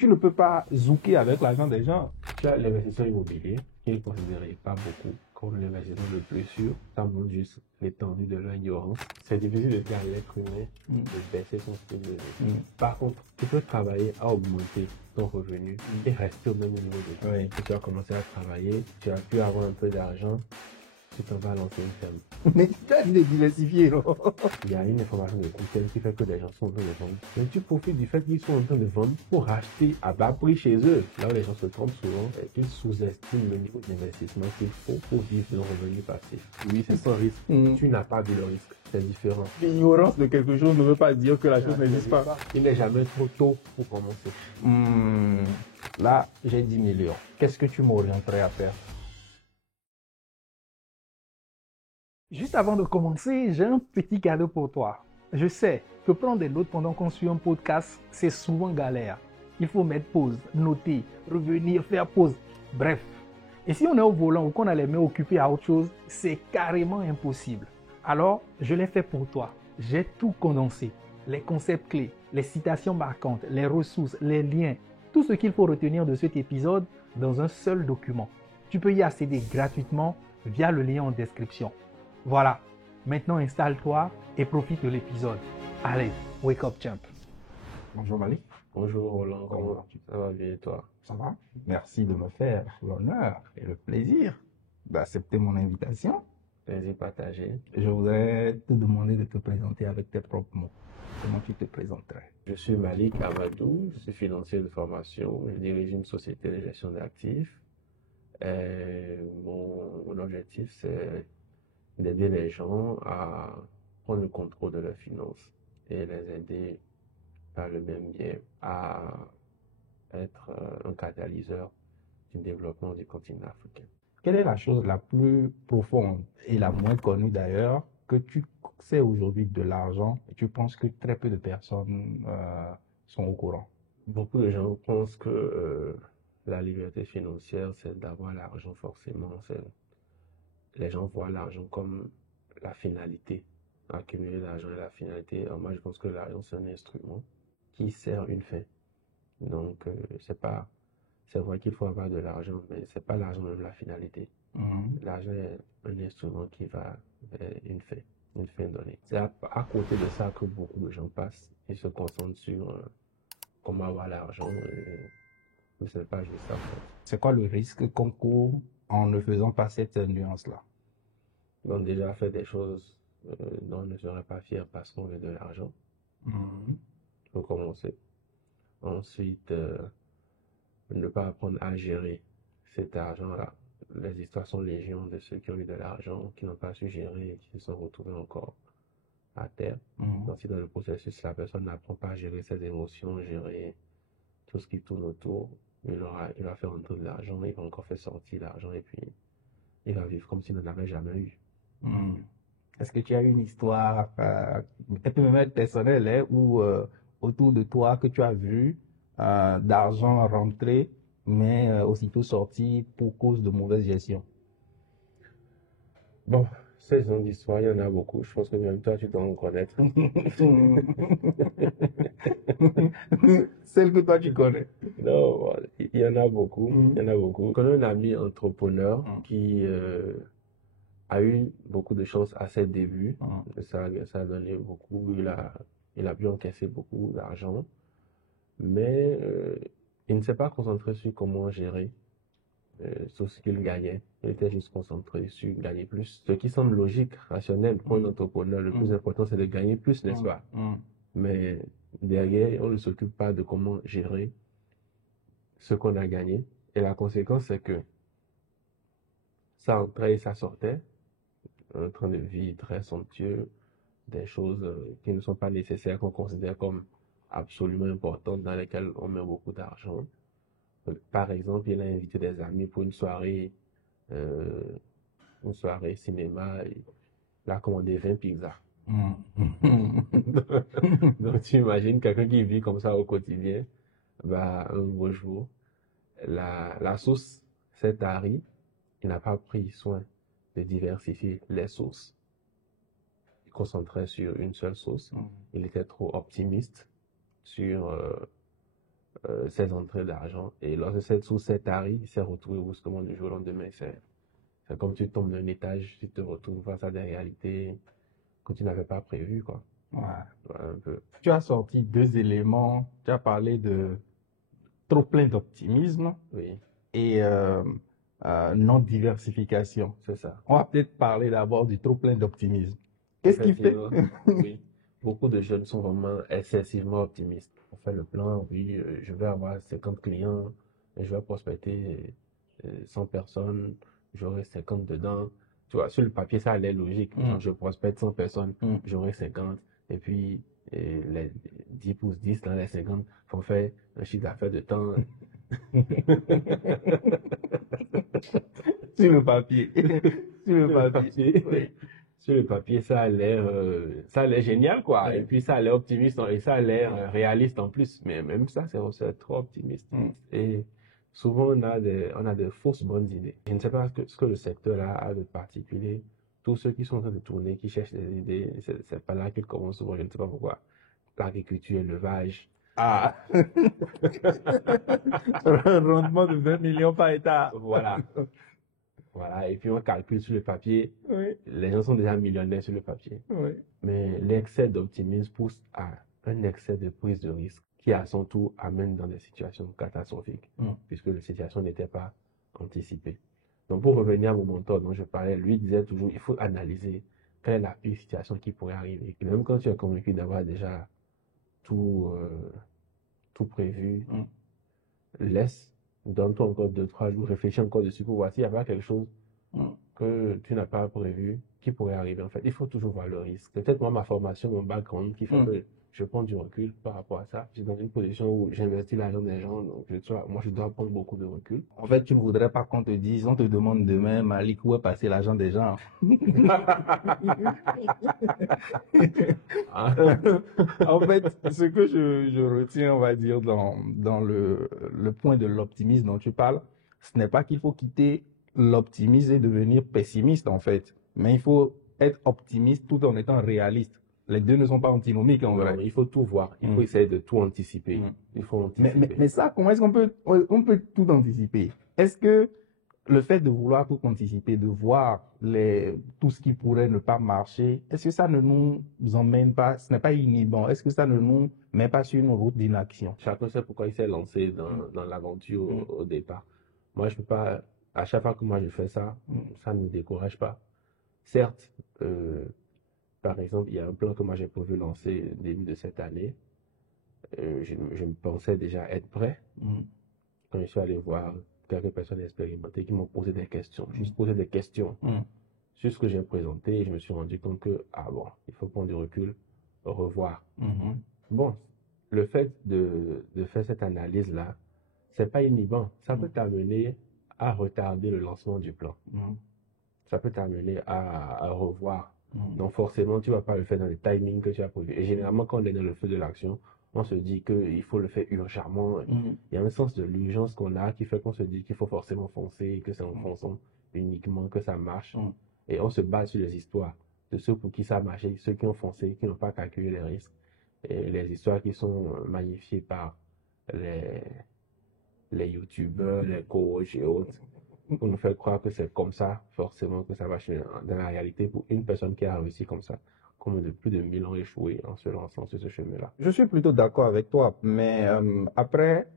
Tu ne peux pas zouker avec l'argent des gens. Tu as l'investisseur immobilier qui est considéré pas beaucoup comme l'investissement le plus sûr. Ça montre juste l'étendue de leur ignorance. C'est difficile de dire à l'être humain de baisser son style de vie. Par contre, tu peux travailler à augmenter ton revenu et rester au même niveau de vie. Oui. Tu as commencé à travailler, tu as pu avoir un peu d'argent, tu t'en vas lancer une ferme. Mais tu as dit de diversifier, non? Il y a une information de coût qui fait que les gens sont en train de vendre. Mais tu profites du fait qu'ils sont en train de vendre pour racheter à bas prix chez eux. Là où les gens se trompent souvent, c'est qu'ils sous-estiment le niveau d'investissement qu'il faut pour vivre d'un revenu passif. Oui, c'est sans risque. Tu n'as pas vu le risque. C'est différent. L'ignorance de quelque chose ne veut pas dire que la chose n'existe pas. Il n'est jamais trop tôt pour commencer. Là, j'ai 10 millions. Qu'est-ce que tu m'orienterais à faire? Juste avant de commencer, j'ai un petit cadeau pour toi. Je sais que prendre des notes pendant qu'on suit un podcast, c'est souvent galère. Il faut mettre pause, noter, revenir, faire pause. Bref. Et si on est au volant ou qu'on a les mains occupées à autre chose, c'est carrément impossible. Alors, je l'ai fait pour toi. J'ai tout condensé. Les concepts clés, les citations marquantes, les ressources, les liens, tout ce qu'il faut retenir de cet épisode dans un seul document. Tu peux y accéder gratuitement via le lien en description. Voilà, maintenant installe-toi et profite de l'épisode. Allez, wake up champ. Bonjour Malik. Bonjour Roland, comment vas-tu? Ça va bien et toi? Ça va? Merci de me faire l'honneur et le plaisir d'accepter mon invitation. Plaisir partagé. Je voudrais te demander de te présenter avec tes propres mots. Comment tu te présenterais? Je suis Malik Amadou, je suis financier de formation, je dirige une société de gestion d'actifs. Mon objectif, c'est d'aider les gens à prendre le contrôle de leurs finances et les aider par le même biais à être un catalyseur du développement du continent africain. Quelle est la chose la plus profonde et la moins connue d'ailleurs que tu sais aujourd'hui de l'argent et tu penses que très peu de personnes sont au courant? Beaucoup de gens pensent que la liberté financière, c'est d'avoir l'argent forcément. Les gens voient l'argent comme la finalité. Accumuler l'argent est la finalité. Alors moi, je pense que l'argent, c'est un instrument qui sert une fin. Donc, c'est vrai qu'il faut avoir de l'argent, mais c'est pas l'argent même la finalité. L'argent est un instrument qui va vers une fin donnée. C'est à côté de ça que beaucoup de gens passent. Ils se concentrent sur comment avoir l'argent, mais ce n'est pas juste ça. C'est quoi le risque qu'on court en ne faisant pas cette nuance-là? Donc déjà faire des choses dont on ne serait pas fier parce qu'on veut de l'argent. Il faut commencer. Ensuite, ne pas apprendre à gérer cet argent-là. Les histoires sont légion de ceux qui ont eu de l'argent, qui n'ont pas su gérer et qui se sont retrouvés encore à terre. Donc si dans le processus, la personne n'apprend pas à gérer ses émotions, gérer tout ce qui tourne autour, il va faire entrer de l'argent, il va encore faire sortir l'argent et puis il va vivre comme s'il n'en avait jamais eu. Est-ce que tu as une histoire, peut-être même être personnelle, hein, ou autour de toi que tu as vu d'argent rentrer, mais aussitôt sorti pour cause de mauvaise gestion? Bon, ces gens d'histoire, il y en a beaucoup. Je pense que même toi, tu dois en connaître. Celle que toi, tu connais. Non, il y en a beaucoup. Il y en a beaucoup. Je connais un ami entrepreneur qui a eu beaucoup de chance à ses débuts. Ça a donné beaucoup. Il a pu encaisser beaucoup d'argent. Mais il ne s'est pas concentré sur comment gérer sur ce qu'il gagnait. Il était juste concentré sur gagner plus. Ce qui semble logique, rationnel pour un entrepreneur. Le plus important, c'est de gagner plus, n'est-ce pas? Mais derrière, on ne s'occupe pas de comment gérer ce qu'on a gagné. Et la conséquence, c'est que ça entrait et ça sortait. Un train de vie très somptueux, des choses qui ne sont pas nécessaires, qu'on considère comme absolument importantes, dans lesquelles on met beaucoup d'argent. Par exemple, il a invité des amis pour une soirée cinéma, et il a commandé 20 pizzas. Donc, tu imagines quelqu'un qui vit comme ça au quotidien, un beau jour, la sauce s'est tarie, il n'a pas pris soin de diversifier les sauces. Il concentrait sur une seule sauce. Il était trop optimiste sur ses entrées d'argent. Et lorsque cette source est tarie, il s'est retrouvé brusquement du jour au lendemain. C'est comme tu tombes d'un étage, tu te retrouves face à des réalités que tu n'avais pas prévues, quoi. Ouais. Voilà, un peu. Tu as sorti deux éléments. Tu as parlé de trop plein d'optimisme Oui, et non-diversification. c'est ça. On va peut-être parler d'abord du trop plein d'optimisme. Qu'est-ce qui fait? Effectivement, oui. Beaucoup de jeunes sont vraiment excessivement optimistes. On fait le plan, oui, je vais avoir 50 clients, je vais prospecter 100 personnes, j'aurai 50 dedans. Tu vois, sur le papier, ça a l'air logique. Genre, je prospecte 100 personnes, j'aurai 50. Et puis, les 10 pouces 10 dans les 50 font faire un chiffre d'affaires de temps. Sur le papier. Sur le Sur le papier. papier. Oui. Sur le papier, ça a l'air génial, quoi. Ouais. Et puis, ça a l'air optimiste et ça a l'air réaliste en plus. Mais même ça, c'est trop optimiste. Et souvent, on a des fausses bonnes idées. Je ne sais pas ce que le secteur a de particulier. Tous ceux qui sont en train de tourner, qui cherchent des idées, c'est pas là qu'ils commencent souvent. Je ne sais pas pourquoi. L'agriculture, l'élevage. Ah. Un rendement de 20 millions par hectare. Voilà. Voilà. Et puis, on calcule sur le papier. Oui. Les gens sont déjà millionnaires sur le papier. Oui. Mais l'excès d'optimisme pousse à un excès de prise de risque qui, à son tour, amène dans des situations catastrophiques, puisque les situations n'étaient pas anticipées. Donc, pour revenir à mon mentor dont je parlais, lui disait toujours, il faut analyser quelle est la pire situation qui pourrait arriver. Et même quand tu es convaincu d'avoir déjà tout prévu, donne-toi encore 2-3 jours, réfléchis encore dessus pour voir s'il n'y a pas quelque chose que tu n'as pas prévu qui pourrait arriver. En fait, il faut toujours voir le risque. C'est peut-être moi, ma formation, mon background qui fait que je prends du recul par rapport à ça. Je suis dans une position où j'investis l'argent des gens, donc moi, je dois prendre beaucoup de recul. En fait, tu ne voudrais pas qu'on te dise, on te demande demain, Malik, où est passé l'argent des gens? En fait, ce que je retiens, on va dire, dans le point de l'optimisme dont tu parles, ce n'est pas qu'il faut quitter l'optimisme et devenir pessimiste, en fait. Mais il faut être optimiste tout en étant réaliste. Les deux ne sont pas antinomiques, en vrai. Non, il faut tout voir. Il faut essayer de tout anticiper. Il faut anticiper. Mais ça, comment est-ce on peut tout anticiper? Est-ce que le fait de vouloir tout anticiper, de voir tout ce qui pourrait ne pas marcher, est-ce que ça ne nous emmène pas, ce n'est pas inhibant, est-ce que ça ne nous met pas sur une route d'inaction? Chacun sait pourquoi il s'est lancé dans l'aventure au départ. Moi, je peux pas, à chaque fois que moi je fais ça, ça ne me décourage pas. Certes, par exemple, il y a un plan que moi j'ai prévu lancer au début de cette année. Je me pensais déjà être prêt. Quand je suis allé voir quelques personnes expérimentées qui m'ont posé des questions, juste posé des questions sur ce que j'ai présenté, et je me suis rendu compte que, il faut prendre du recul, revoir. Bon, le fait de faire cette analyse-là, c'est pas inhibant. Ça peut t'amener à retarder le lancement du plan. Ça peut t'amener à revoir. Donc forcément, tu vas pas le faire dans le timing que tu as prévu. Et généralement, quand on est dans le feu de l'action, on se dit qu'il faut le faire urgemment. Il y a un sens de l'urgence qu'on a qui fait qu'on se dit qu'il faut forcément foncer, que c'est en fonçant uniquement que ça marche. Et on se base sur les histoires de ceux pour qui ça a marché, ceux qui ont foncé, qui n'ont pas calculé les risques. Et les histoires qui sont magnifiées par les youtubeurs, les coachs et autres, pour nous faire croire que c'est comme ça, forcément que ça va changer. Dans la réalité, pour une personne qui a réussi comme ça, comme de plus de 1000 ans échoué en se lançant sur ce chemin-là. Je suis plutôt d'accord avec toi, mais après,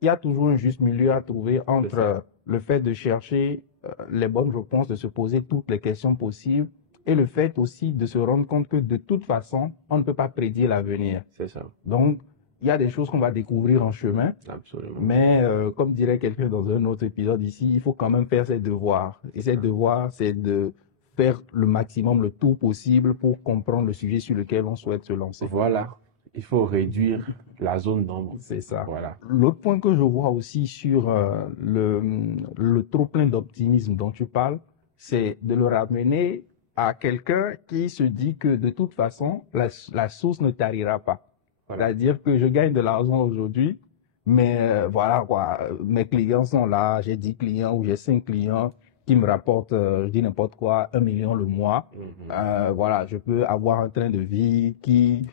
il y a toujours un juste milieu à trouver entre le fait de chercher les bonnes réponses, de se poser toutes les questions possibles, et le fait aussi de se rendre compte que de toute façon, on ne peut pas prédire l'avenir. C'est ça. Donc, il y a des choses qu'on va découvrir en chemin. Absolument. Mais comme dirait quelqu'un dans un autre épisode ici, il faut quand même faire ses devoirs. Et ses devoirs, c'est de faire le maximum, le tout possible pour comprendre le sujet sur lequel on souhaite se lancer. Voilà. Il faut réduire la zone d'ombre. C'est ça. Voilà. L'autre point que je vois aussi sur le trop plein d'optimisme dont tu parles, c'est de le ramener à quelqu'un qui se dit que de toute façon, la source ne tarira pas. Voilà. C'est-à-dire que je gagne de l'argent aujourd'hui, mais voilà quoi, mes clients sont là, j'ai 10 clients ou j'ai 5 clients qui me rapportent, je dis n'importe quoi, 1 million le mois. Voilà, je peux avoir un train de vie qui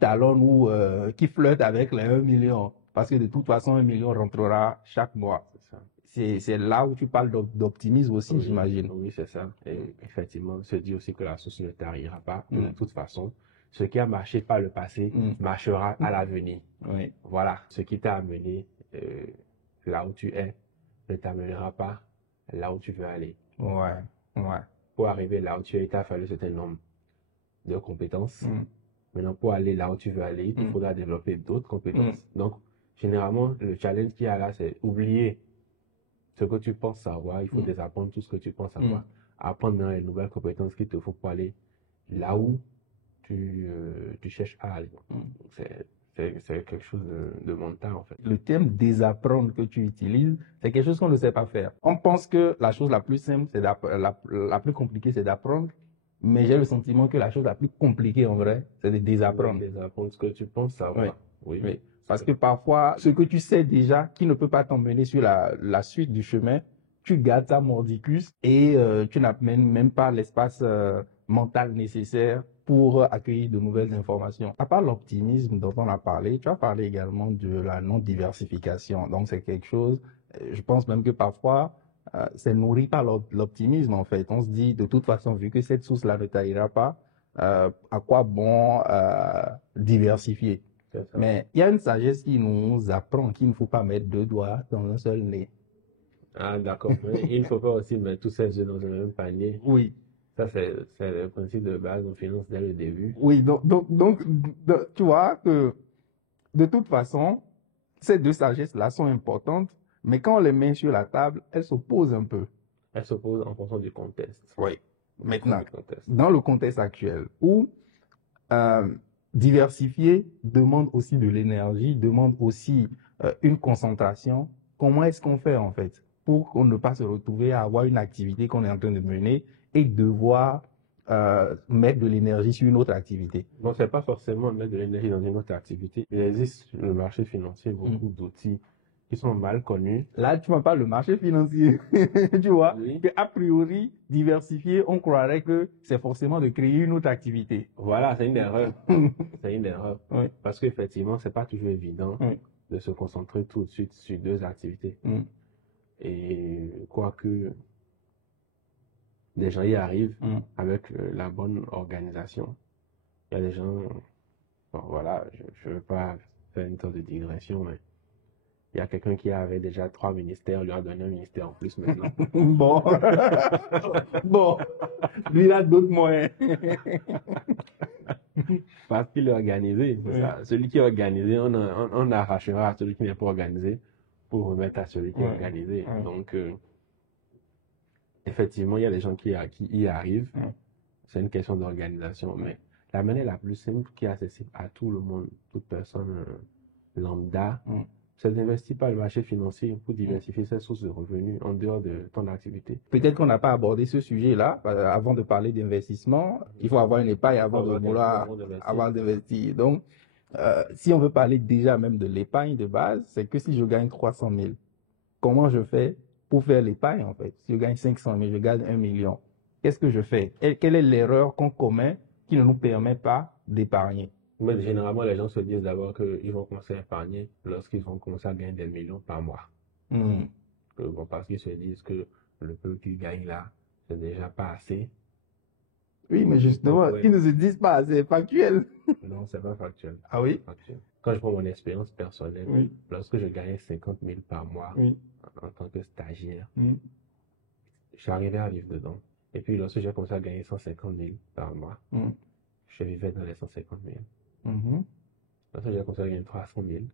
talonne ou qui flirte avec les 1 million. parce que de toute façon, 1 million rentrera chaque mois. C'est ça. C'est là où tu parles d'optimisme aussi, Oui, j'imagine. oui, c'est ça. Et effectivement, se dit aussi que la source ne tarira pas. De Mm. toute façon, ce qui a marché par le passé marchera à l'avenir. Oui. Voilà, ce qui t'a amené là où tu es ne t'amènera pas là où tu veux aller. Ouais, ouais. Pour arriver là où tu es, il t'a fallu un certain nombre de compétences. Mm. Maintenant, pour aller là où tu veux aller, il te faudra développer d'autres compétences. Donc, généralement, le challenge qu'il y a là, c'est oublier ce que tu penses savoir. Il faut désapprendre tout ce que tu penses savoir. Apprendre maintenant les nouvelles compétences qu'il te faut pour aller là où tu cherches à aller. C'est quelque chose de mental, en fait. Le terme désapprendre que tu utilises, c'est quelque chose qu'on ne sait pas faire. On pense que la chose la plus simple, la plus compliquée, c'est d'apprendre. Mais j'ai le sentiment que la chose la plus compliquée, en vrai, c'est de désapprendre. Désapprendre ce que tu penses savoir. Oui. Oui. Parce que parfois, ce que tu sais déjà, qui ne peut pas t'emmener sur la suite du chemin, tu gardes ça mordicus et tu n'as même pas l'espace mental nécessaire pour accueillir de nouvelles informations. À part l'optimisme dont on a parlé, tu as parlé également de la non-diversification. Donc, c'est quelque chose, je pense même que parfois, c'est nourri par l'optimisme, en fait. On se dit, de toute façon, vu que cette source-là ne taillera pas, à quoi bon diversifier? Mais il y a une sagesse qui nous apprend qu'il ne faut pas mettre 2 doigts dans un seul nez. Ah, d'accord. Il ne faut pas aussi mettre tous ses œufs dans le même panier. Oui. Ça, c'est le principe de base en finance dès le début. Oui, donc tu vois que de toute façon, ces 2 sagesses-là sont importantes, mais quand on les met sur la table, elles s'opposent un peu. Elles s'opposent en fonction du contexte. Oui. Maintenant, dans le contexte actuel, où diversifier demande aussi de l'énergie, demande aussi une concentration, comment est-ce qu'on fait en fait pour ne pas se retrouver à avoir une activité qu'on est en train de mener et devoir mettre de l'énergie sur une autre activité? Bon, c'est pas forcément mettre de l'énergie dans une autre activité. Il existe sur le marché financier beaucoup d'outils qui sont mal connus. Là, tu m'en parles le marché financier. Tu vois, oui. Que a priori, diversifier, on croirait que c'est forcément de créer une autre activité. Voilà, c'est une erreur. C'est une erreur. Oui. Parce qu'effectivement, c'est pas toujours évident de se concentrer tout de suite sur 2 activités. Et quoique des gens y arrivent avec la bonne organisation. Il y a des gens, bon, voilà, je ne veux pas faire une sorte de digression, mais il y a quelqu'un qui avait déjà 3 ministères, lui a donné un ministère en plus maintenant. Bon, bon, lui il a d'autres moyens. Parce qu'il est organisé, c'est ça. Celui qui est organisé, on arrachera à celui qui n'est pas organisé pour remettre à celui qui est organisé. Donc, effectivement, il y a des gens qui y arrivent. C'est une question d'organisation, mais la manière la plus simple qui est accessible à tout le monde, toute personne lambda, c'est d'investir par le marché financier pour diversifier ses sources de revenus en dehors de ton activité. Peut-être qu'on n'a pas abordé ce sujet-là. Avant de parler d'investissement, il faut avoir une épargne avant d'investir. Donc, si on veut parler déjà même de l'épargne de base, c'est que si je gagne 300 000, comment je fais pour faire l'épargne en fait? Si je gagne 500 000, je gagne 1 million. Qu'est-ce que je fais? Quelle est l'erreur qu'on commet qui ne nous permet pas d'épargner? Mais généralement, les gens se disent d'abord qu'ils vont commencer à épargner lorsqu'ils vont commencer à gagner des millions par mois. Bon, parce qu'ils se disent que le peu qu'ils gagnent là, c'est déjà pas assez. Oui, mais justement, ils ne se disent pas, c'est factuel. Non, c'est pas factuel. Ah oui? Factuel. Quand je prends mon expérience personnelle, lorsque je gagnais 50 000 par mois en tant que stagiaire, j'arrivais à vivre dedans. Et puis lorsque j'ai commencé à gagner 150 000 par mois, je vivais dans les 150 000. Lorsque j'ai commencé à gagner 300 000,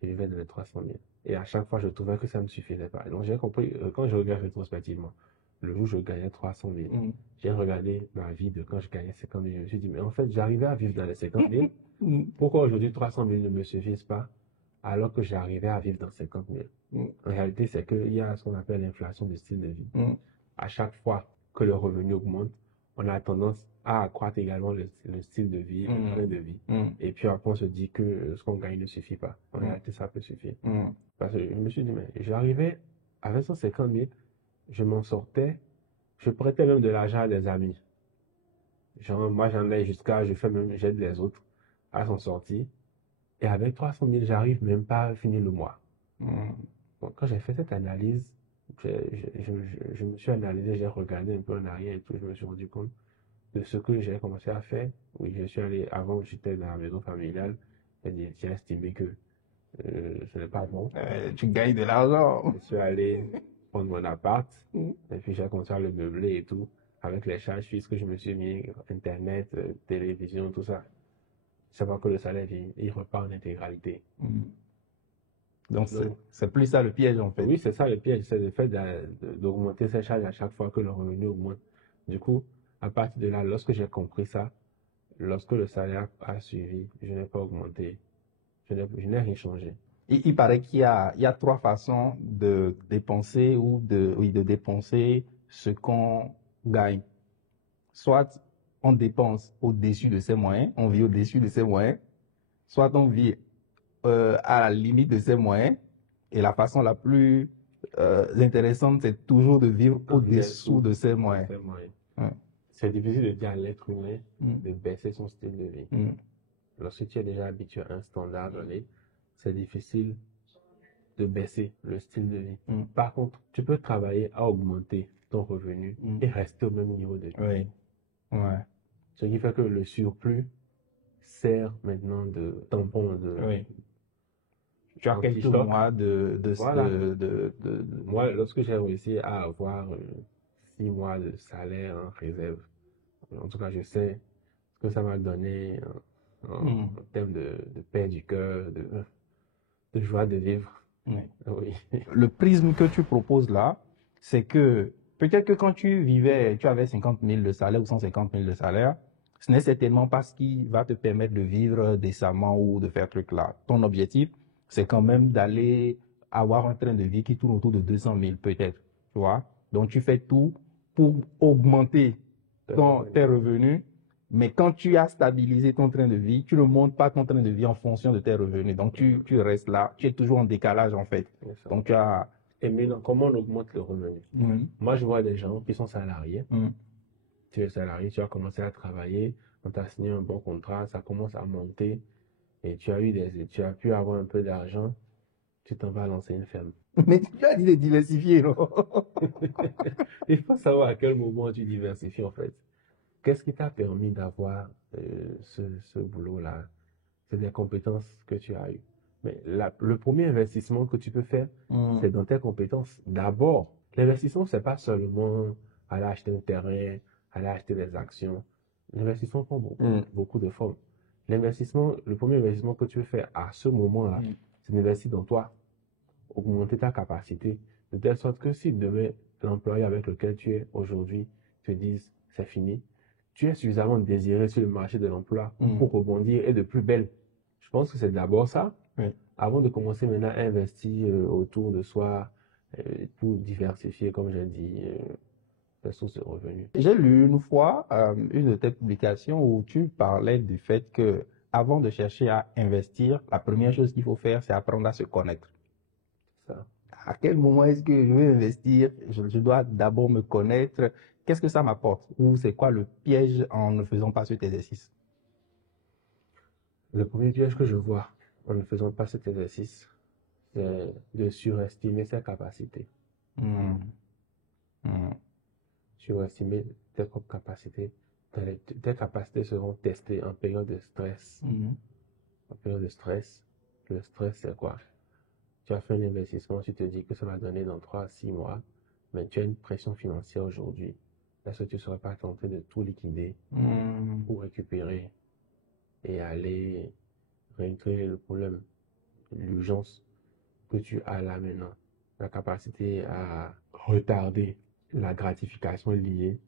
je vivais dans les 300 000. Et à chaque fois, je trouvais que ça ne me suffisait pas. Donc j'ai compris, quand je regarde rétrospectivement, le jour où je gagnais 300 000, j'ai regardé ma vie de quand je gagnais 50 000. Je me suis dit, mais en fait, j'arrivais à vivre dans les 50 000. Pourquoi aujourd'hui 300 000 ne me suffisent pas alors que j'arrivais à vivre dans 50 000? En réalité, c'est qu'il y a ce qu'on appelle l'inflation du style de vie. À chaque fois que le revenu augmente, on a tendance à accroître également le style de vie, le train de vie. Et puis après, on se dit que ce qu'on gagne ne suffit pas. En réalité, ça peut suffire. Parce que je me suis dit, mais j'arrivais avec 150 000, je m'en sortais, je prêtais même de l'argent à des amis. Genre, moi, j'en ai jusqu'à, j'aide les autres à s'en sortir. Et avec 300 000, j'arrive même pas à finir le mois. Mm. Bon, quand j'ai fait cette analyse, je me suis analysé, j'ai regardé un peu en arrière et tout, je me suis rendu compte de ce que j'ai commencé à faire. Oui, je suis allé, avant j'étais dans la maison familiale, j'ai estimé que ce n'est pas bon. Tu gagnes de l'argent. Je suis allé prendre mon appart, Mm. et puis j'ai commencé à le meubler et tout, avec les charges fixes que je me suis mis, internet, télévision, tout ça. C'est pas que le salaire, il repart en intégralité. Mm. Donc, Donc, c'est plus ça le piège, en fait. oui, c'est ça le piège, c'est le fait d'augmenter ses charges à chaque fois que le revenu augmente. Du coup, à partir de là, lorsque j'ai compris ça, lorsque le salaire a suivi, je n'ai pas augmenté, je n'ai rien changé. Il paraît il y a trois façons de dépenser ou oui, de dépenser ce qu'on gagne. Soit on dépense au-dessus de ses moyens, on vit au-dessus de ses moyens, soit on vit à la limite de ses moyens. Et la façon la plus intéressante, c'est toujours de vivre au-dessous de ses moyens. Ouais. C'est difficile de dire à l'être humain Mm. de baisser son style de vie. Mm. Lorsque tu es déjà habitué à un standard donné, c'est difficile de baisser le style de vie. Mm. Par contre, tu peux travailler à augmenter ton revenu Mm. et rester au même niveau de vie. Oui. Ouais. Ce qui fait que le surplus sert maintenant de tampon de. Oui. Tu as quelques anti-choc. mois de Voilà. de- Moi, lorsque j'ai réussi à avoir 6 mois de salaire en réserve, en tout cas, je sais ce que ça m'a donné en Mm. termes de paix du cœur, de joie de vivre. Oui. Oui. Le prisme que tu proposes là, c'est que peut-être que quand tu avais 50 000 de salaire ou 150 000 de salaire, ce n'est certainement pas ce qui va te permettre de vivre décemment ou de faire truc là. Ton objectif, c'est quand même d'aller avoir un train de vie qui tourne autour de 200 000 peut-être, tu vois. Donc tu fais tout pour augmenter tes revenus. Mais quand tu as stabilisé ton train de vie, tu ne montes pas ton train de vie en fonction de tes revenus. Donc, tu restes là. Tu es toujours en décalage, en fait. Donc, tu as... Et maintenant, comment on augmente le revenu? Mm. Moi, je vois des gens qui sont salariés. Mm. Tu es salarié, tu as commencé à travailler, on t'a signé un bon contrat, ça commence à monter et tu as pu avoir un peu d'argent, tu t'en vas lancer une ferme. Mais tu as dit de diversifier, non? Il faut savoir à quel moment tu diversifies, en fait. Qu'est-ce qui t'a permis d'avoir ce boulot-là? C'est des compétences que tu as eues. Mais le premier investissement que tu peux faire, Mm. c'est dans tes compétences. D'abord, l'investissement, c'est pas seulement aller acheter un terrain, aller acheter des actions. L'investissement prend beaucoup de formes. Le premier investissement que tu veux faire à ce moment-là, c'est d'investir dans toi, augmenter ta capacité, de telle sorte que si demain, l'employé avec lequel tu es aujourd'hui te dise c'est fini, tu es suffisamment désiré sur le marché de l'emploi pour rebondir et de plus belle. Je pense que c'est d'abord ça, avant de commencer maintenant à investir autour de soi pour diversifier, comme j'ai dit, les sources de revenus. J'ai lu une fois une de tes publications où tu parlais du fait que avant de chercher à investir, la première chose qu'il faut faire, c'est apprendre à se connaître. Ça. À quel moment est-ce que je vais investir? Je dois d'abord me connaître. Qu'est-ce que ça m'apporte? Ou c'est quoi le piège en ne faisant pas cet exercice? Le premier piège que je vois en ne faisant pas cet exercice, c'est de surestimer ses capacités. Mm. Mm. Surestimer tes propres capacités. Tes capacités seront testées en période de stress. En période de stress, le stress c'est quoi? Tu as fait un investissement, tu te dis que ça va donner dans 3 à 6 mois, mais tu as une pression financière aujourd'hui. Est-ce que tu ne serais pas tenté de tout liquider pour récupérer et aller régler le problème, l'urgence que tu as là maintenant, la capacité à retarder la gratification liée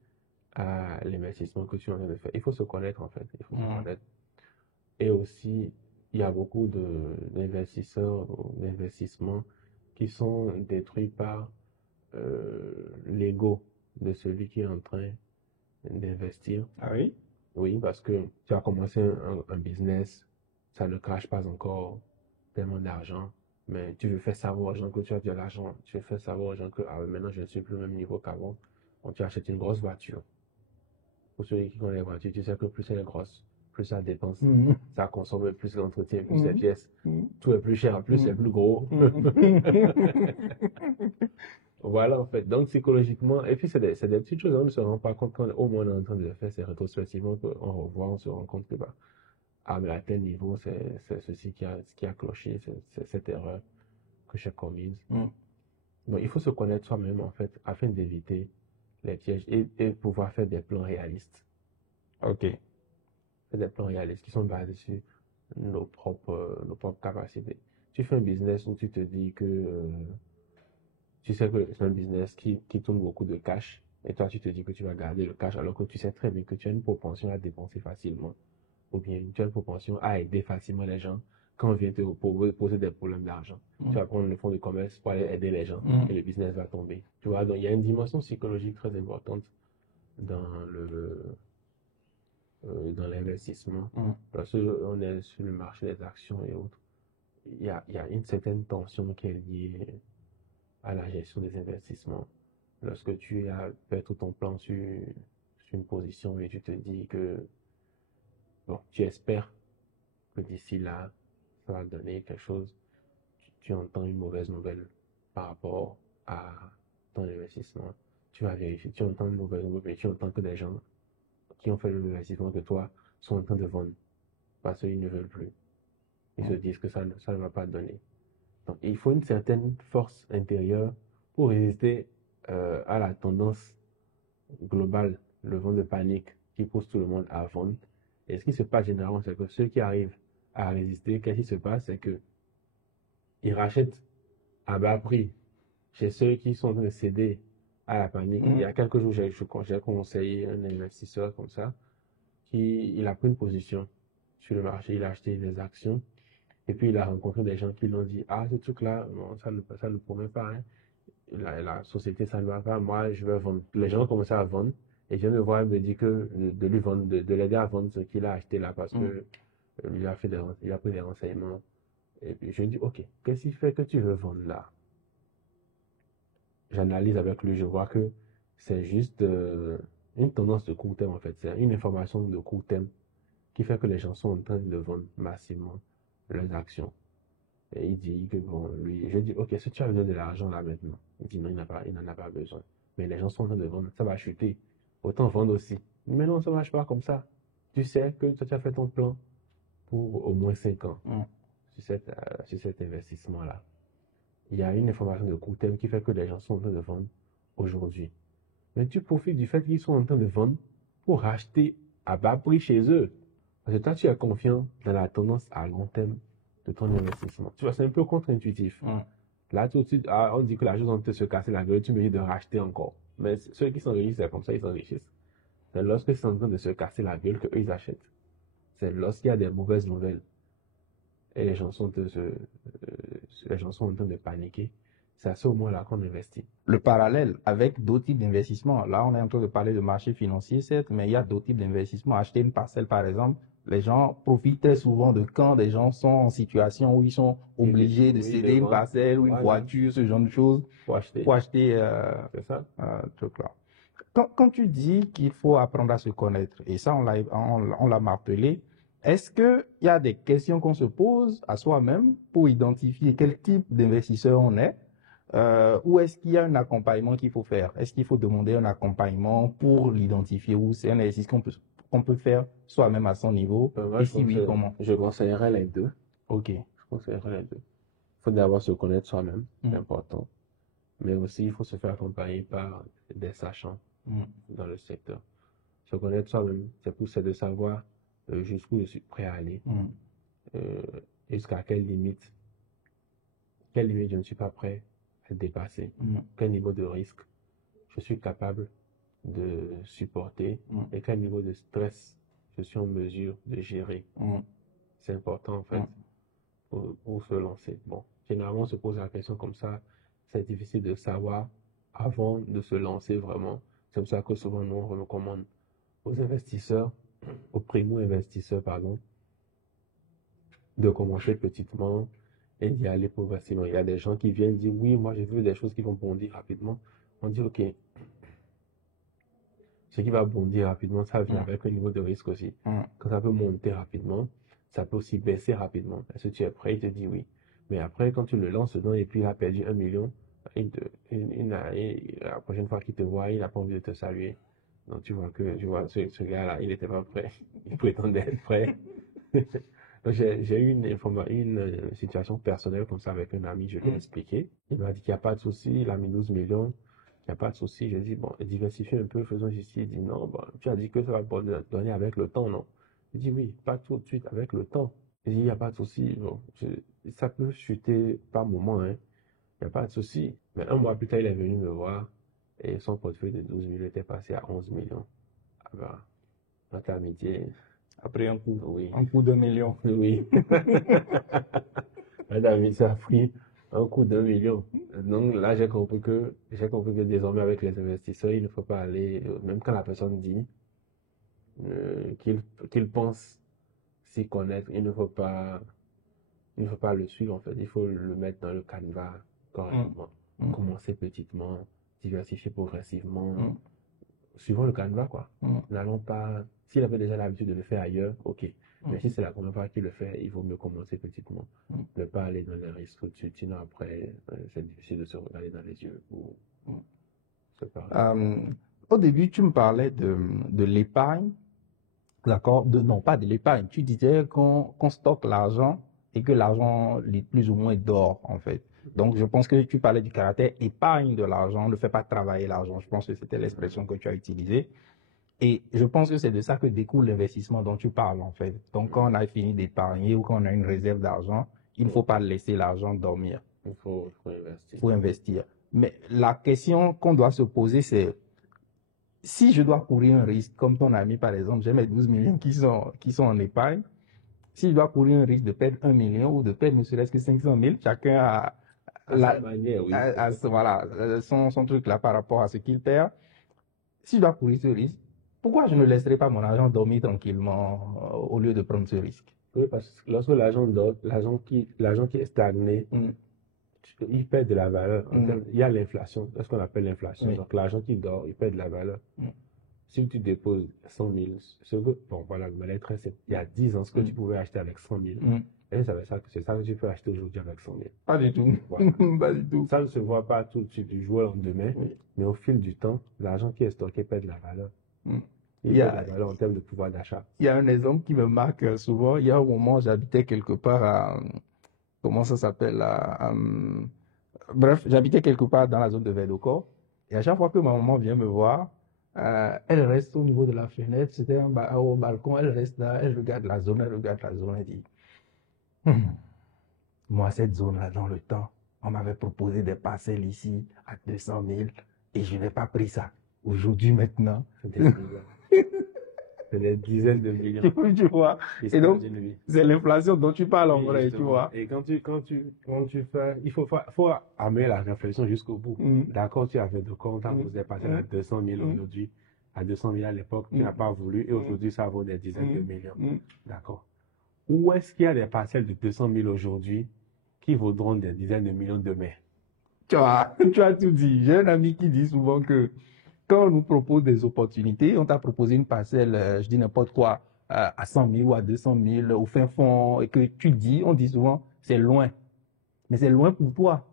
à l'investissement que tu es en train de faire. Il faut se connaître en fait, il faut se connaître. Et aussi, il y a beaucoup d'investisseurs, d'investissements qui sont détruits par l'ego de celui qui est en train d'investir. Ah oui? Oui, parce que tu as commencé un business, ça ne crache pas encore tellement d'argent, mais tu veux faire savoir aux gens que tu as de l'argent, tu veux faire savoir aux gens que maintenant je ne suis plus au même niveau qu'avant. Donc tu achètes une grosse voiture. Pour ceux qui ont les voitures, tu sais que plus elle est grosse, plus ça dépense. Mhm. Ça consomme plus l'entretien, plus les Mhm. pièces. Mhm. Tout est plus cher, plus c'est plus gros. Voilà, en fait. Donc, psychologiquement, et puis c'est des petites choses, on ne se rend pas compte quand au moins on est en train de le faire, c'est rétrospectivement qu'on revoit, on se rend compte que, bah, ah, mais à tel niveau, c'est ceci qui a cloché, c'est cette erreur que j'ai commise. Mhm. Donc, il faut se connaître soi-même, en fait, afin d'éviter les pièges et pouvoir faire des plans réalistes. Ok. Faire des plans réalistes qui sont basés sur nos propres capacités. Tu fais un business où tu te dis que, tu sais que c'est un business qui tourne beaucoup de cash, et toi, tu te dis que tu vas garder le cash, alors que tu sais très bien que tu as une propension à dépenser facilement, ou bien tu as une propension à aider facilement les gens quand on vient te poser des problèmes d'argent. Tu vas prendre le fonds de commerce pour aller aider les gens, et le business va tomber. Tu vois, donc il y a une dimension psychologique très importante dans dans l'investissement. Lorsque on est sur le marché des actions et autres, il y a une certaine tension qui est liée à la gestion des investissements. Lorsque tu as fait tout ton plan sur une position et tu te dis que, bon, tu espères que d'ici là, ça va donner quelque chose, tu entends une mauvaise nouvelle par rapport à ton investissement. Tu vas vérifier, tu entends une mauvaise nouvelle, mais tu entends que des gens qui ont fait le même investissement que toi sont en train de vendre parce qu'ils ne veulent plus. Ils se disent que ça ne va pas donner. Donc, il faut une certaine force intérieure pour résister à la tendance globale, le vent de panique qui pousse tout le monde à vendre. Et ce qui se passe généralement, c'est que ceux qui arrivent à résister, qu'est-ce qui se passe? C'est que ils rachètent à bas prix chez ceux qui sont en train de céder à la panique. Il y a quelques jours, j'ai conseillé un investisseur comme ça, il a pris une position sur le marché, il a acheté des actions, et puis il a rencontré des gens qui l'ont dit, ah, ce truc-là, bon, ça ne promet pas, hein. La société, ça ne va pas, moi, je vais vendre. Les gens ont commencé à vendre, et je viens me voir, il me dit que de lui vendre, de l'aider à vendre ce qu'il a acheté là, parce que il a pris des renseignements. Et puis je lui dis, ok, qu'est-ce qui fait que tu veux vendre là? J'analyse avec lui, je vois que c'est juste une tendance de court terme en fait, c'est une information de court terme qui fait que les gens sont en train de vendre massivement leurs actions. Et il dit que bon, lui, je dis, ok, si tu as besoin de l'argent là maintenant, il dit non, il n'en a pas besoin. Mais les gens sont en train de vendre, ça va chuter. Autant vendre aussi. Mais non, ça ne marche pas comme ça. Tu sais que toi, tu as fait ton plan pour au moins 5 ans sur cet investissement-là. Il y a une information de court terme qui fait que les gens sont en train de vendre aujourd'hui. Mais tu profites du fait qu'ils sont en train de vendre pour racheter à bas prix chez eux. Parce que toi, tu es confiant dans la tendance à long terme de ton investissement. Tu vois, c'est un peu contre-intuitif. Là, tout de suite, on dit que la chose est en train de se casser la gueule, tu me dis de racheter encore. Mais ceux qui s'enrichissent, c'est comme ça, ils s'enrichissent. C'est lorsque c'est en train de se casser la gueule qu'eux, ils achètent. C'est lorsqu'il y a des mauvaises nouvelles et les gens sont en train de paniquer. C'est à ce moment-là qu'on investit. Le parallèle avec d'autres types d'investissements. Là, on est en train de parler de marché financier, certes, mais il y a d'autres types d'investissements. Acheter une parcelle, par exemple, les gens profitent très souvent de quand des gens sont en situation où ils sont obligés de céder une parcelle ou une voiture, ce genre de choses, pour acheter c'est ça. Truc-là. Quand tu dis qu'il faut apprendre à se connaître, et ça, on l'a martelé, est-ce qu'il y a des questions qu'on se pose à soi-même pour identifier quel type d'investisseur on est? Ou est-ce qu'il y a un accompagnement qu'il faut faire? Est-ce qu'il faut demander un accompagnement pour l'identifier ou c'est un exercice qu'on peut faire soi-même à son niveau? Et si oui, comment? Je conseillerais les deux. Ok. Je conseillerais les deux. Il faut d'abord se connaître soi-même, c'est important. Mais aussi, il faut se faire accompagner par des sachants dans le secteur. Se connaître soi-même, c'est de savoir jusqu'où je suis prêt à aller, jusqu'à quelle limite je ne suis pas prêt à dépasser, quel niveau de risque je suis capable de supporter et quel niveau de stress je suis en mesure de gérer. C'est important en fait pour se lancer. Bon, généralement on se pose la question comme ça, c'est difficile de savoir avant de se lancer vraiment. C'est pour ça que souvent nous on recommande aux investisseurs, aux primo-investisseurs, pardon, de commencer petitement et d'y aller progressivement. Il y a des gens qui viennent dire, oui, moi j'ai vu des choses qui vont bondir rapidement. On dit, ok, Ce qui va bondir rapidement, ça vient avec un niveau de risque aussi. Quand ça peut monter rapidement, ça peut aussi baisser rapidement. Est-ce que tu es prêt? Il te dit oui. Mais après, quand tu le lances dedans et puis il a perdu 1 million, la prochaine fois qu'il te voit, il n'a pas envie de te saluer. Donc tu vois ce gars-là, il n'était pas prêt. Il prétendait être prêt. Donc j'ai eu une situation personnelle comme ça avec un ami, je lui ai expliqué. Il m'a dit qu'il n'y a pas de souci, il a mis 12 millions. Il n'y a pas de souci. J'ai dit, bon, diversifier un peu, faisons ici. Il dit, non, bon, tu as dit que ça va donner avec le temps, non? Il dit, oui, pas tout de suite, avec le temps. Il dit, il n'y a pas de souci. Bon, ça peut chuter par moment, hein. Il n'y a pas de souci. Mais un mois plus tard, il est venu me voir et son portefeuille de 12 millions était passé à 11 millions. Ah ben, notre amitié. Après un coup, Oui. un coup de million. Oui. Notre amitié a pris un coup d'1 million. Donc là, j'ai compris que désormais, avec les investisseurs, il ne faut pas aller, même quand la personne dit qu'il pense s'y connaître, il ne faut pas le suivre, en fait. Il faut le mettre dans le canevas correctement. Commencer petitement, diversifier progressivement, suivant le canevas, quoi. N'allons pas, s'il avait déjà l'habitude de le faire ailleurs, ok. Mais si c'est la première fois qu'il le fait, il vaut mieux commencer petitement. Ne pas aller dans les risques tout de suite, sinon après, c'est difficile de se regarder dans les yeux ou se parler. Au début, tu me parlais de l'épargne, d'accord? Non, pas de l'épargne. Tu disais qu'on stocke l'argent et que l'argent, plus ou moins, dort, en fait. Donc, je pense que tu parlais du caractère épargne de l'argent, ne fais pas travailler l'argent. Je pense que c'était l'expression que tu as utilisée. Et je pense que c'est de ça que découle l'investissement dont tu parles, en fait. Donc, quand on a fini d'épargner ou quand on a une réserve d'argent, il ne faut pas laisser l'argent dormir. Il faut investir. Il faut investir. Mais la question qu'on doit se poser, c'est si je dois courir un risque, comme ton ami, par exemple, j'ai mes 12 millions qui sont en épargne. Si je dois courir un risque de perdre 1 million ou de perdre ne serait-ce que 500 000, chacun a son truc là par rapport à ce qu'il perd. Si je dois courir ce risque, pourquoi je ne laisserai pas mon argent dormir tranquillement au lieu de prendre ce risque? Oui, parce que lorsque l'argent dort, l'argent qui est stagné, il perd de la valeur. Il y a l'inflation, c'est ce qu'on appelle l'inflation. Donc l'argent qui dort, il perd de la valeur. Si tu déposes 100 000, bon voilà, mais est très simple. Il y a 10 ans, ce que tu pouvais acheter avec 100 000, et c'est ça que tu peux acheter aujourd'hui avec 100 000. Pas du tout. Voilà. Pas du tout. Ça ne se voit pas tout de suite du jour au lendemain, mais au fil du temps, l'argent qui est stocké perd de la valeur. Il y a de la valeur en termes de pouvoir d'achat. Il y a un exemple qui me marque souvent. Il y a un moment, j'habitais quelque part à, comment ça s'appelle, bref, j'habitais quelque part dans la zone de Verdocor. Et à chaque fois que ma maman vient me voir, elle reste au niveau de la fenêtre, c'était au balcon, elle reste là, elle regarde la zone, elle dit, moi, cette zone-là, dans le temps, on m'avait proposé des parcelles ici à 200 000 et je n'ai pas pris ça. Aujourd'hui, maintenant, c'est des dizaines de millions. Tu vois. Et donc, c'est l'inflation dont tu parles en vrai, tu vois. Et quand tu fais, il faut amener la réflexion jusqu'au bout. D'accord, tu avais de compte, vous êtes passé à 200 000 aujourd'hui, à 200 000 à l'époque, tu n'as pas voulu, et aujourd'hui, ça vaut des dizaines de millions. D'accord. Où est-ce qu'il y a des parcelles de 200 000 aujourd'hui qui vaudront des dizaines de millions demain? Tu as tout dit. J'ai un ami qui dit souvent que quand on nous propose des opportunités, on t'a proposé une parcelle, je dis n'importe quoi, à 100 000 ou à 200 000 au fin fond, et que on dit souvent, c'est loin. Mais c'est loin pour toi.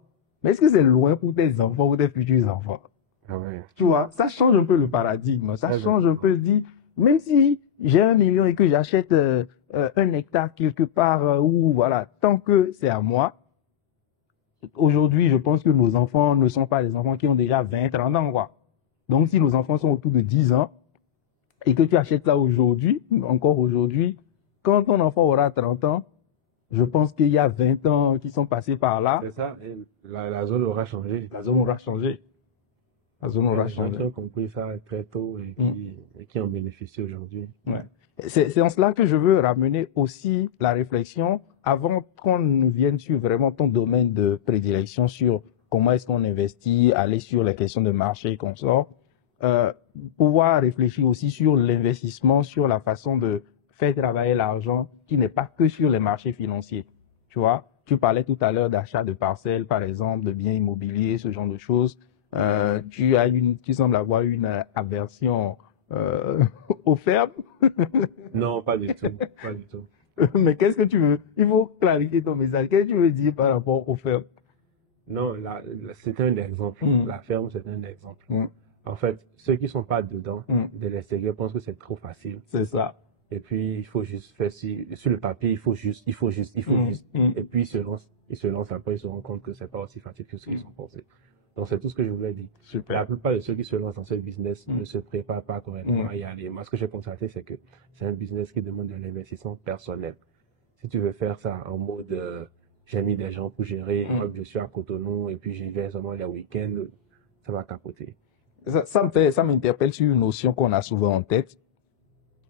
Mais est-ce que c'est loin pour tes enfants ou tes futurs enfants? Ah ouais. Tu vois, ça change un peu le paradigme. Ça change un peu, dit, même si j'ai 1 million et que j'achète 1 hectare quelque part, où voilà, tant que c'est à moi, aujourd'hui, je pense que nos enfants ne sont pas des enfants qui ont déjà 20, 30 ans, quoi. Donc, si nos enfants sont autour de 10 ans et que tu achètes ça aujourd'hui, encore aujourd'hui, quand ton enfant aura 30 ans, je pense qu'il y a 20 ans qui sont passés par là. C'est ça, et la zone aura changé. La zone aura changé. La zone aura changé. Les gens qui ont compris ça très tôt et qui en bénéficient aujourd'hui. Ouais. C'est en cela que je veux ramener aussi la réflexion avant qu'on ne vienne sur vraiment ton domaine de prédilection sur comment est-ce qu'on investit, aller sur les questions de marché et qu'on sort, pouvoir réfléchir aussi sur l'investissement, sur la façon de faire travailler l'argent qui n'est pas que sur les marchés financiers. Tu vois, tu parlais tout à l'heure d'achat de parcelles, par exemple, de biens immobiliers, ce genre de choses. Tu sembles avoir une aversion aux fermes? Non, pas du tout, pas du tout. Mais qu'est-ce que tu veux? Il faut clarifier ton message. Qu'est-ce que tu veux dire par rapport aux fermes? Non, c'est un exemple. Mm. La ferme, c'est un exemple. Mm. En fait, ceux qui sont pas dedans, Mm. de l'extérieur, pensent que c'est trop facile. C'est ça. Et puis, il faut juste faire sur le papier, il faut juste. Mm. Et puis, ils se lancent après, ils se rendent compte que c'est pas aussi facile que ce qu'ils ont pensé. Donc, c'est tout ce que je voulais dire. Super. La plupart de ceux qui se lancent dans ce business Mm. ne se préparent pas correctement à y aller. Moi, ce que j'ai constaté, c'est que c'est un business qui demande de l'investissement personnel. Si tu veux faire ça en mode, j'ai mis des gens pour gérer, Mm. hop, je suis à Cotonou et puis j'y vais seulement les week-ends, ça va capoter. Ça m'interpelle sur une notion qu'on a souvent en tête.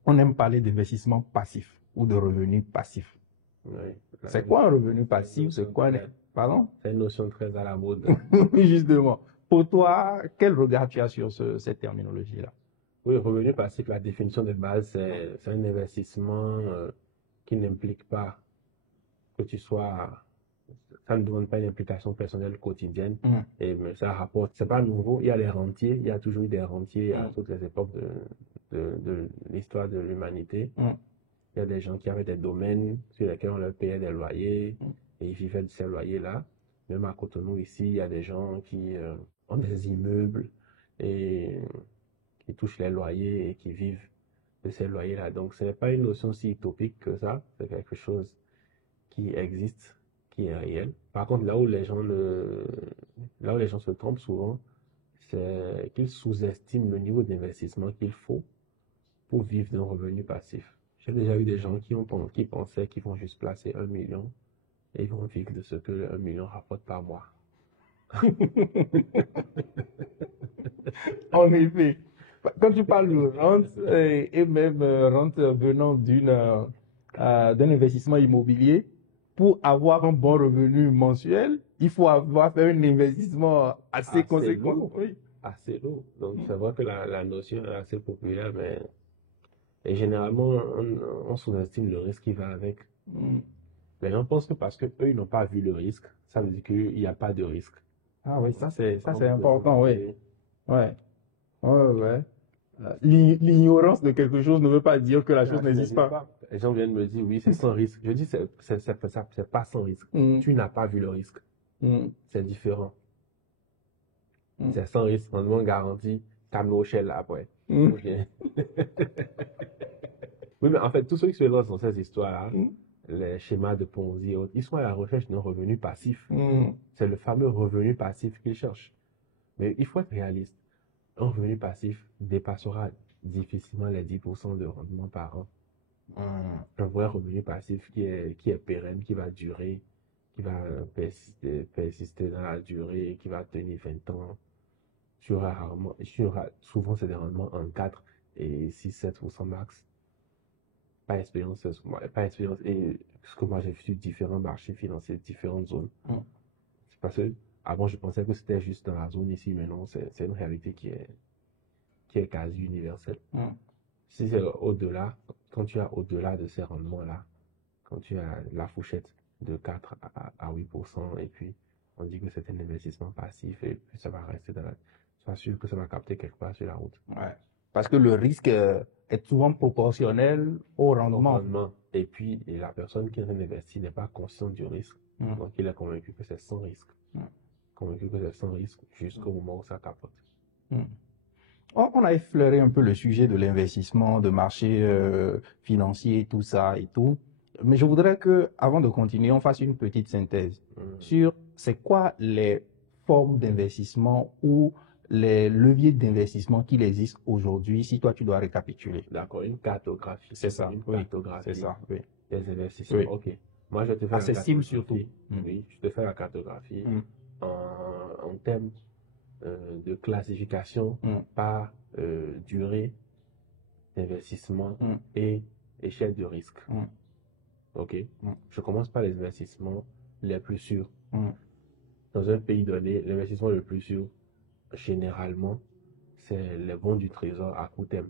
On aime parler d'investissement passif ou de revenu passif. Oui. C'est quoi un revenu passif? C'est quoi Pardon? C'est une notion très à la mode. Justement. Pour toi, quel regard tu as sur cette terminologie-là? Oui, revenu passif, la définition de base, c'est un investissement qui n'implique pas que tu sois. Ça ne demande pas une implication personnelle quotidienne. Mais ça rapporte. C'est pas nouveau. Il y a les rentiers. Il y a toujours eu des rentiers à toutes les époques de l'histoire de l'humanité. Il y a des gens qui avaient des domaines sur lesquels on leur payait des loyers et ils vivaient de ces loyers-là. Même à Cotonou, ici, il y a des gens qui ont des immeubles et qui touchent les loyers et qui vivent de ces loyers-là. Donc, ce n'est pas une notion si utopique que ça. C'est quelque chose qui existe, qui est réel. Par contre, là où les gens se trompent souvent, c'est qu'ils sous-estiment le niveau d'investissement qu'il faut pour vivre d'un revenu passif. J'ai déjà eu des gens qui pensaient qu'ils vont juste placer 1 million et ils vont vivre de ce que le 1 million rapporte par mois. En effet. Quand tu parles de rente et même rente venant d'un investissement immobilier, pour avoir un bon revenu mensuel, il faut avoir fait un investissement assez conséquent. Lourd. Oui. Assez lourd. Donc, c'est vrai que la notion est assez populaire, mais et généralement, on sous-estime le risque qui va avec. Les gens pensent que parce que eux, ils n'ont pas vu le risque, ça veut dire qu'il n'y a pas de risque. Ah oui, ça c'est important, oui. Ouais. Ouais. L'ignorance de quelque chose ne veut pas dire que la chose n'existe pas. Les gens viennent me dire, oui, c'est sans risque. Je dis, c'est pas sans risque. Tu n'as pas vu le risque. C'est différent. C'est sans risque, rendement garanti, t'as mis au shell après. Okay. Oui, mais en fait, tous ceux qui se lancent dans ces histoires-là, les schémas de Ponzi et autres, ils sont à la recherche d'un revenu passif. C'est le fameux revenu passif qu'ils cherchent. Mais il faut être réaliste. Un revenu passif dépassera difficilement les 10% de rendement par an. Un vrai revenu passif qui est pérenne, qui va durer, qui va persister dans la durée, qui va tenir 20 ans. Souvent, c'est des rendements en 4 et 6-7% max. Pas expérience. Et ce que moi j'ai vu sur différents marchés financiers, différentes zones. C'est parce que avant, je pensais que c'était juste dans la zone ici, mais non, c'est une réalité qui est quasi universelle. Si c'est au-delà, quand tu as au-delà de ces rendements-là, quand tu as la fourchette de 4 à 8%, et puis on dit que c'est un investissement passif, et puis ça va rester sois sûr que ça va capter quelque part sur la route. Ouais. Parce que le risque est souvent proportionnel au rendement. Et puis, la personne qui investit n'est pas consciente du risque. Donc, il est convaincu que c'est sans risque. Convaincu que c'est sans risque jusqu'au moment où ça capote. On a effleuré un peu le sujet de l'investissement, de marché financier, tout ça et tout. Mais je voudrais que, avant de continuer, on fasse une petite synthèse sur c'est quoi les formes d'investissement ou les leviers d'investissement qu'il existe aujourd'hui, si toi tu dois récapituler. D'accord, une cartographie. C'est ça. Une cartographie. C'est ça, oui. Des investissements. Oui. Ok. Moi, je te fais accessible surtout. Oui, je te fais la cartographie en termes de classification par durée d'investissement et échelle de risque. Ok. Je commence par les investissements les plus sûrs. Dans un pays donné, l'investissement le plus sûr, généralement, c'est les bons du trésor à court terme.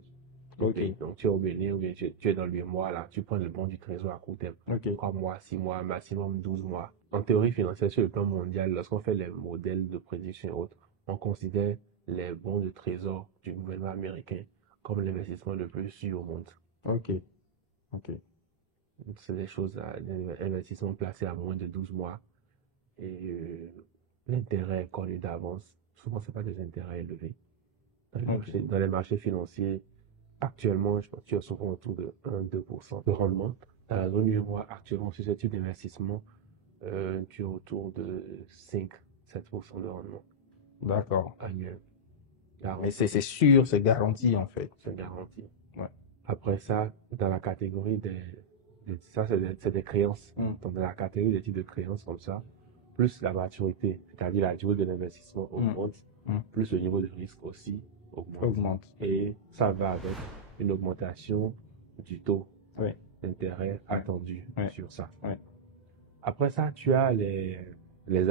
Okay. Donc, tu es au Bénin ou bien tu es dans le mois là, tu prends le bon du trésor à court terme. 3 mois, 6 mois, maximum 12 mois. En théorie financière, sur le plan mondial, lorsqu'on fait les modèles de prédiction et autres, on considère les bons de trésor du gouvernement américain comme l'investissement le plus sûr au monde. Ok. C'est des choses, des investissements placés à moins de 12 mois et l'intérêt est connu d'avance. Souvent, ce pas des intérêts élevés. Dans les marchés financiers, actuellement, je pense que tu as souvent autour de 1-2% de rendement. Dans la zone euro, actuellement, sur ce type d'investissement, tu es autour de 5-7% de rendement D'accord. annuel. Mais c'est sûr, c'est garanti en fait. C'est garanti. Ouais. Après ça, dans la catégorie ça, c'est des créances. Donc, dans la catégorie des types de créances comme ça, plus la maturité, c'est-à-dire la durée de l'investissement augmente, plus le niveau de risque aussi augmente. Et ça va avec une augmentation du taux d'intérêt attendu sur ça. Après ça, tu as les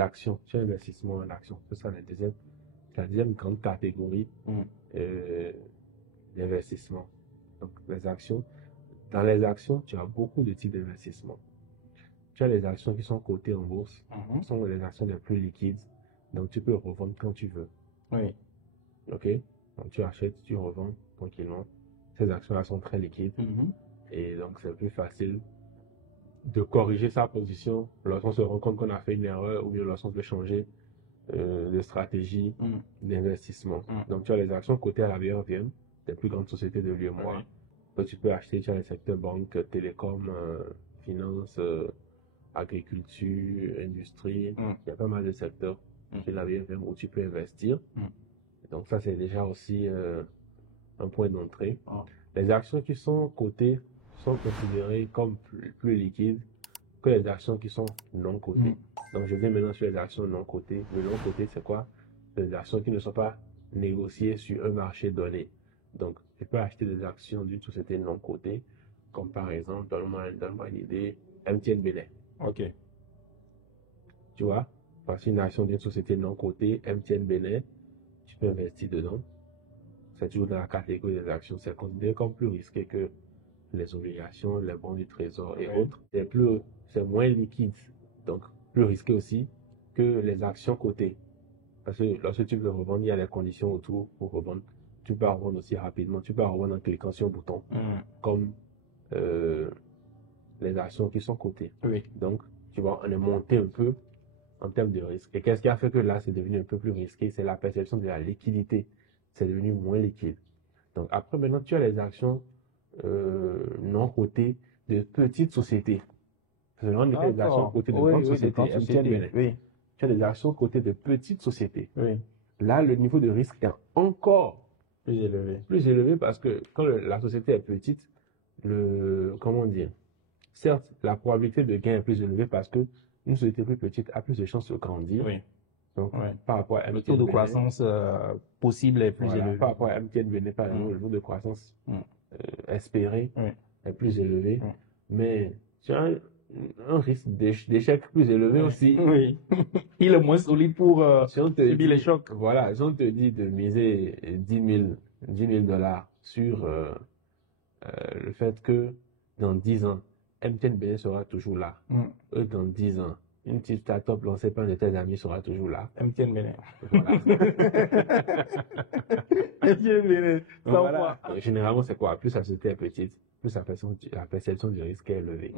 actions, tu as l'investissement en actions. C'est ça la deuxième grande catégorie d'investissement. Donc, les actions. Dans les actions, tu as beaucoup de types d'investissement. Tu as les actions qui sont cotées en bourse, qui sont les actions les plus liquides. Donc, tu peux revendre quand tu veux. Oui. OK? Donc, tu achètes, tu revends tranquillement. Ces actions-là sont très liquides. Et donc, c'est plus facile de corriger sa position lorsqu'on se rend compte qu'on a fait une erreur ou bien lorsqu'on veut changer de stratégie d'investissement. Donc, tu as les actions cotées à la BRVM, des plus grandes sociétés de l'UEMOA. Donc, tu peux acheter, tu as les secteurs banque, télécom, finance, agriculture, industrie. Il y a pas mal de secteurs chez la BRVM où tu peux investir. Donc, ça, c'est déjà aussi un point d'entrée. Les actions qui sont cotées sont considérées comme plus liquides que les actions qui sont non cotées. Donc, je viens maintenant sur les actions non cotées. Le non coté, c'est quoi? Les actions qui ne sont pas négociées sur un marché donné. Donc, je peux acheter des actions d'une société non cotée, comme par exemple, donne-moi une idée, MTN Benin. Ok. Tu vois? Parce qu'une action d'une société non cotée, MTN Benin, tu peux investir dedans. C'est toujours dans la catégorie des actions. C'est considéré comme plus risqué que les obligations, les bons du trésor et autres. C'est moins liquide, donc plus risqué aussi que les actions cotées. Parce que lorsque tu veux revendre, il y a les conditions autour pour revendre. Tu peux revendre aussi rapidement. Tu peux revendre en cliquant sur un bouton, comme les actions qui sont cotées. Donc, tu vois, on est monté un peu en termes de risque. Et qu'est-ce qui a fait que là, c'est devenu un peu plus risqué? C'est la perception de la liquidité. C'est devenu moins liquide. Donc, après, maintenant, tu as les actions non cotées de petites sociétés. Parce que là, on des actions cotées de grandes sociétés. Tu as des actions cotées de petites sociétés. Là, le niveau de risque est encore plus élevé parce que quand la société est petite, comment dire, certes, la probabilité de gain est plus élevée parce que une société plus petite a plus de chances de grandir. Donc, par rapport à MTN, le taux de croissance possible est plus élevé. Par rapport à MTN Benin, par exemple, le taux de croissance espéré est plus élevé. Mais tu as un risque d'échec plus élevé aussi. Il est moins solide pour subir les chocs. Voilà, si on te dit de miser 10 000 dollars sur le fait que dans 10 ans, MTN Benin sera toujours là. Dans 10 ans, une petite start-up lancée par un de tes amis sera toujours là. MTN Benin. Voilà. MTN Benin. Voilà. Généralement, c'est quoi? Plus la société est petite, plus la perception du risque est élevée.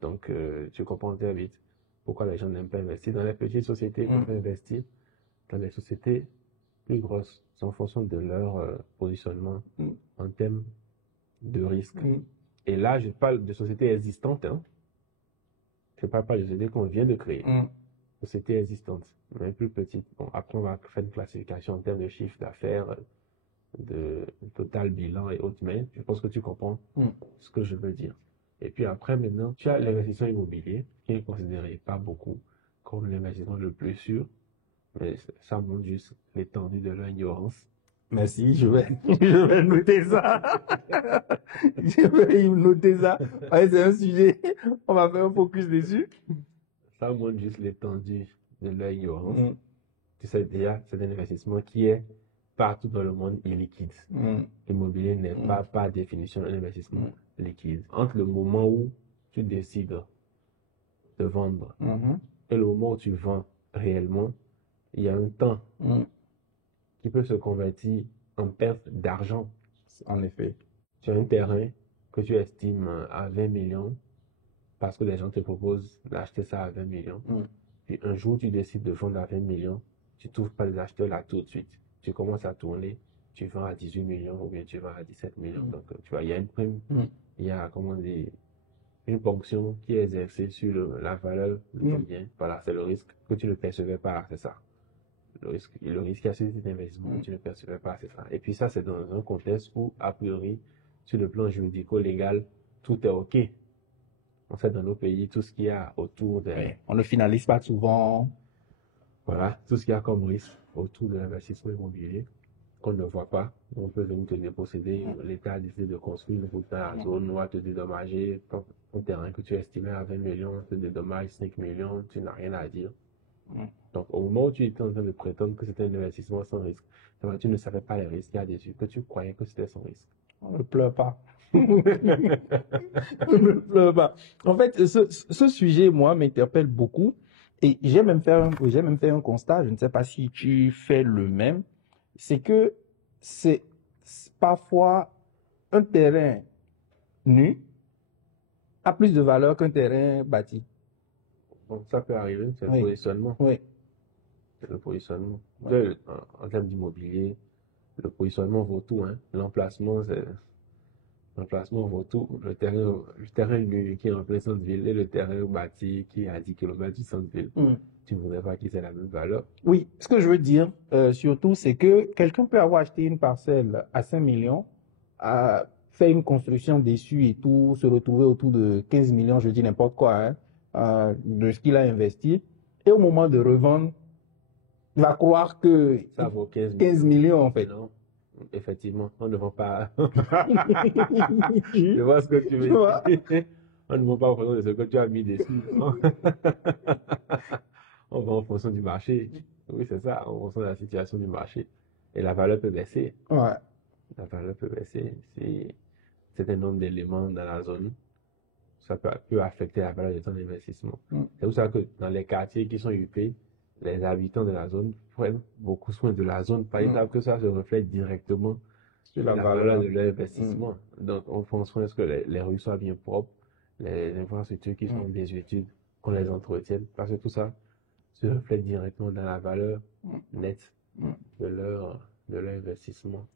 Donc, tu comprends très vite pourquoi les gens n'aiment pas investir dans les petites sociétés, pour investir dans les sociétés plus grosses. C'est en fonction de leur positionnement en termes de risque. Et là, je parle de sociétés existantes. Je ne parle pas de sociétés qu'on vient de créer. Sociétés existantes, mais plus petites. Bon, après, on va faire une classification en termes de chiffre d'affaires, de total bilan et autres, mais je pense que tu comprends ce que je veux dire. Et puis après, maintenant, tu as l'investissement immobilier, qui est considéré pas beaucoup comme l'investissement le plus sûr, mais ça montre juste l'étendue de leur ignorance. Merci, je vais noter ça. Je vais noter ça. Ouais, c'est un sujet, on va faire un focus dessus. Ça montre juste l'étendue de leur ignorance. Tu sais déjà, c'est un investissement qui est partout dans le monde illiquide. L'immobilier n'est pas par définition un investissement liquide. Entre le moment où tu décides de vendre et le moment où tu vends réellement, il y a un temps qui peut se convertir en perte d'argent. En effet. Tu as un terrain que tu estimes à 20 millions parce que les gens te proposent d'acheter ça à 20 millions. Puis un jour, tu décides de vendre à 20 millions. Tu ne trouves pas les acheteurs là tout de suite. Tu commences à tourner. Tu vends à 18 millions ou bien tu vends à 17 millions. Donc, tu vois, il y a une prime. Il y a, comment dire, une ponction qui est exercée sur la valeur de ton bien. Voilà, c'est le risque que tu ne percevais pas, c'est ça. Le risque qu'il y a sur cet investissement que tu ne percevais pas, c'est ça. Et puis ça, c'est dans un contexte où, a priori, sur le plan juridico-légal, tout est OK. En fait, dans nos pays, tout ce qu'il y a autour de... Oui. On ne finalise pas souvent. Voilà, tout ce qu'il y a comme risque autour de l'investissement immobilier qu'on ne voit pas. On peut venir te déposséder. L'État a décidé de construire une route dans la zone, on va te dédommager. Ton terrain que tu estimais à 20 millions, te dédommage 5 millions, tu n'as rien à dire. Donc, au moment où tu étais en train de prétendre que c'était un investissement sans risque, tu ne savais pas les risques qu'il y a dessus, que tu croyais que c'était sans risque. On ne pleure pas. On ne pleure pas. En fait, ce sujet, moi, m'interpelle beaucoup. Et j'ai même fait un constat, je ne sais pas si tu fais le même, c'est que c'est parfois un terrain nu a plus de valeur qu'un terrain bâti. Bon, ça peut arriver, c'est le Oui. positionnement. Oui. C'est le positionnement. Ouais. En termes d'immobilier, le positionnement vaut tout, hein. L'emplacement vaut tout. Le terrain nu qui est en plein centre-ville et le terrain bâti qui est à 10 km du centre-ville. Tu ne voudrais pas qu'ils aient la même valeur. Oui, ce que je veux dire, surtout, c'est que quelqu'un peut avoir acheté une parcelle à 5 millions, fait une construction dessus et tout, se retrouver autour de 15 millions, je dis n'importe quoi, hein, de ce qu'il a investi. Et au moment de revendre, il va croire que Ça vaut 15 millions en fait. Non, effectivement, on ne vend pas. Je vois ce que tu veux dire. On ne vend pas en fonction de ce que tu as mis dessus. On vend en fonction du marché. Oui, c'est ça, en fonction de la situation du marché. Et la valeur peut baisser. Ouais. La valeur peut baisser si c'est un nombre d'éléments dans la zone. Ça peut affecter la valeur de ton investissement. C'est pour ça que dans les quartiers qui sont huppés, les habitants de la zone prennent beaucoup soin de la zone parce qu'ils savent que ça se reflète directement sur la valeur de leur investissement. Donc, on prend soin que les rues soient bien propres, les infrastructures qui sont des études, qu'on les entretienne, parce que tout ça se reflète directement dans la valeur nette de leur investissement.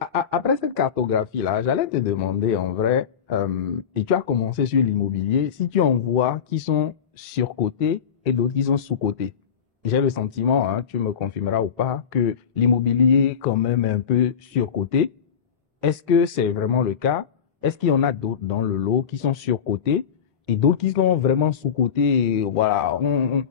Après cette cartographie-là, j'allais te demander en vrai, et tu as commencé sur l'immobilier, si tu en vois qui sont surcotés et d'autres qui sont sous-cotés. J'ai le sentiment, hein, tu me confirmeras ou pas, que l'immobilier est quand même un peu surcoté. Est-ce que c'est vraiment le cas? Est-ce qu'il y en a d'autres dans le lot qui sont surcotés et d'autres qui sont vraiment sous-cotés? Et voilà, on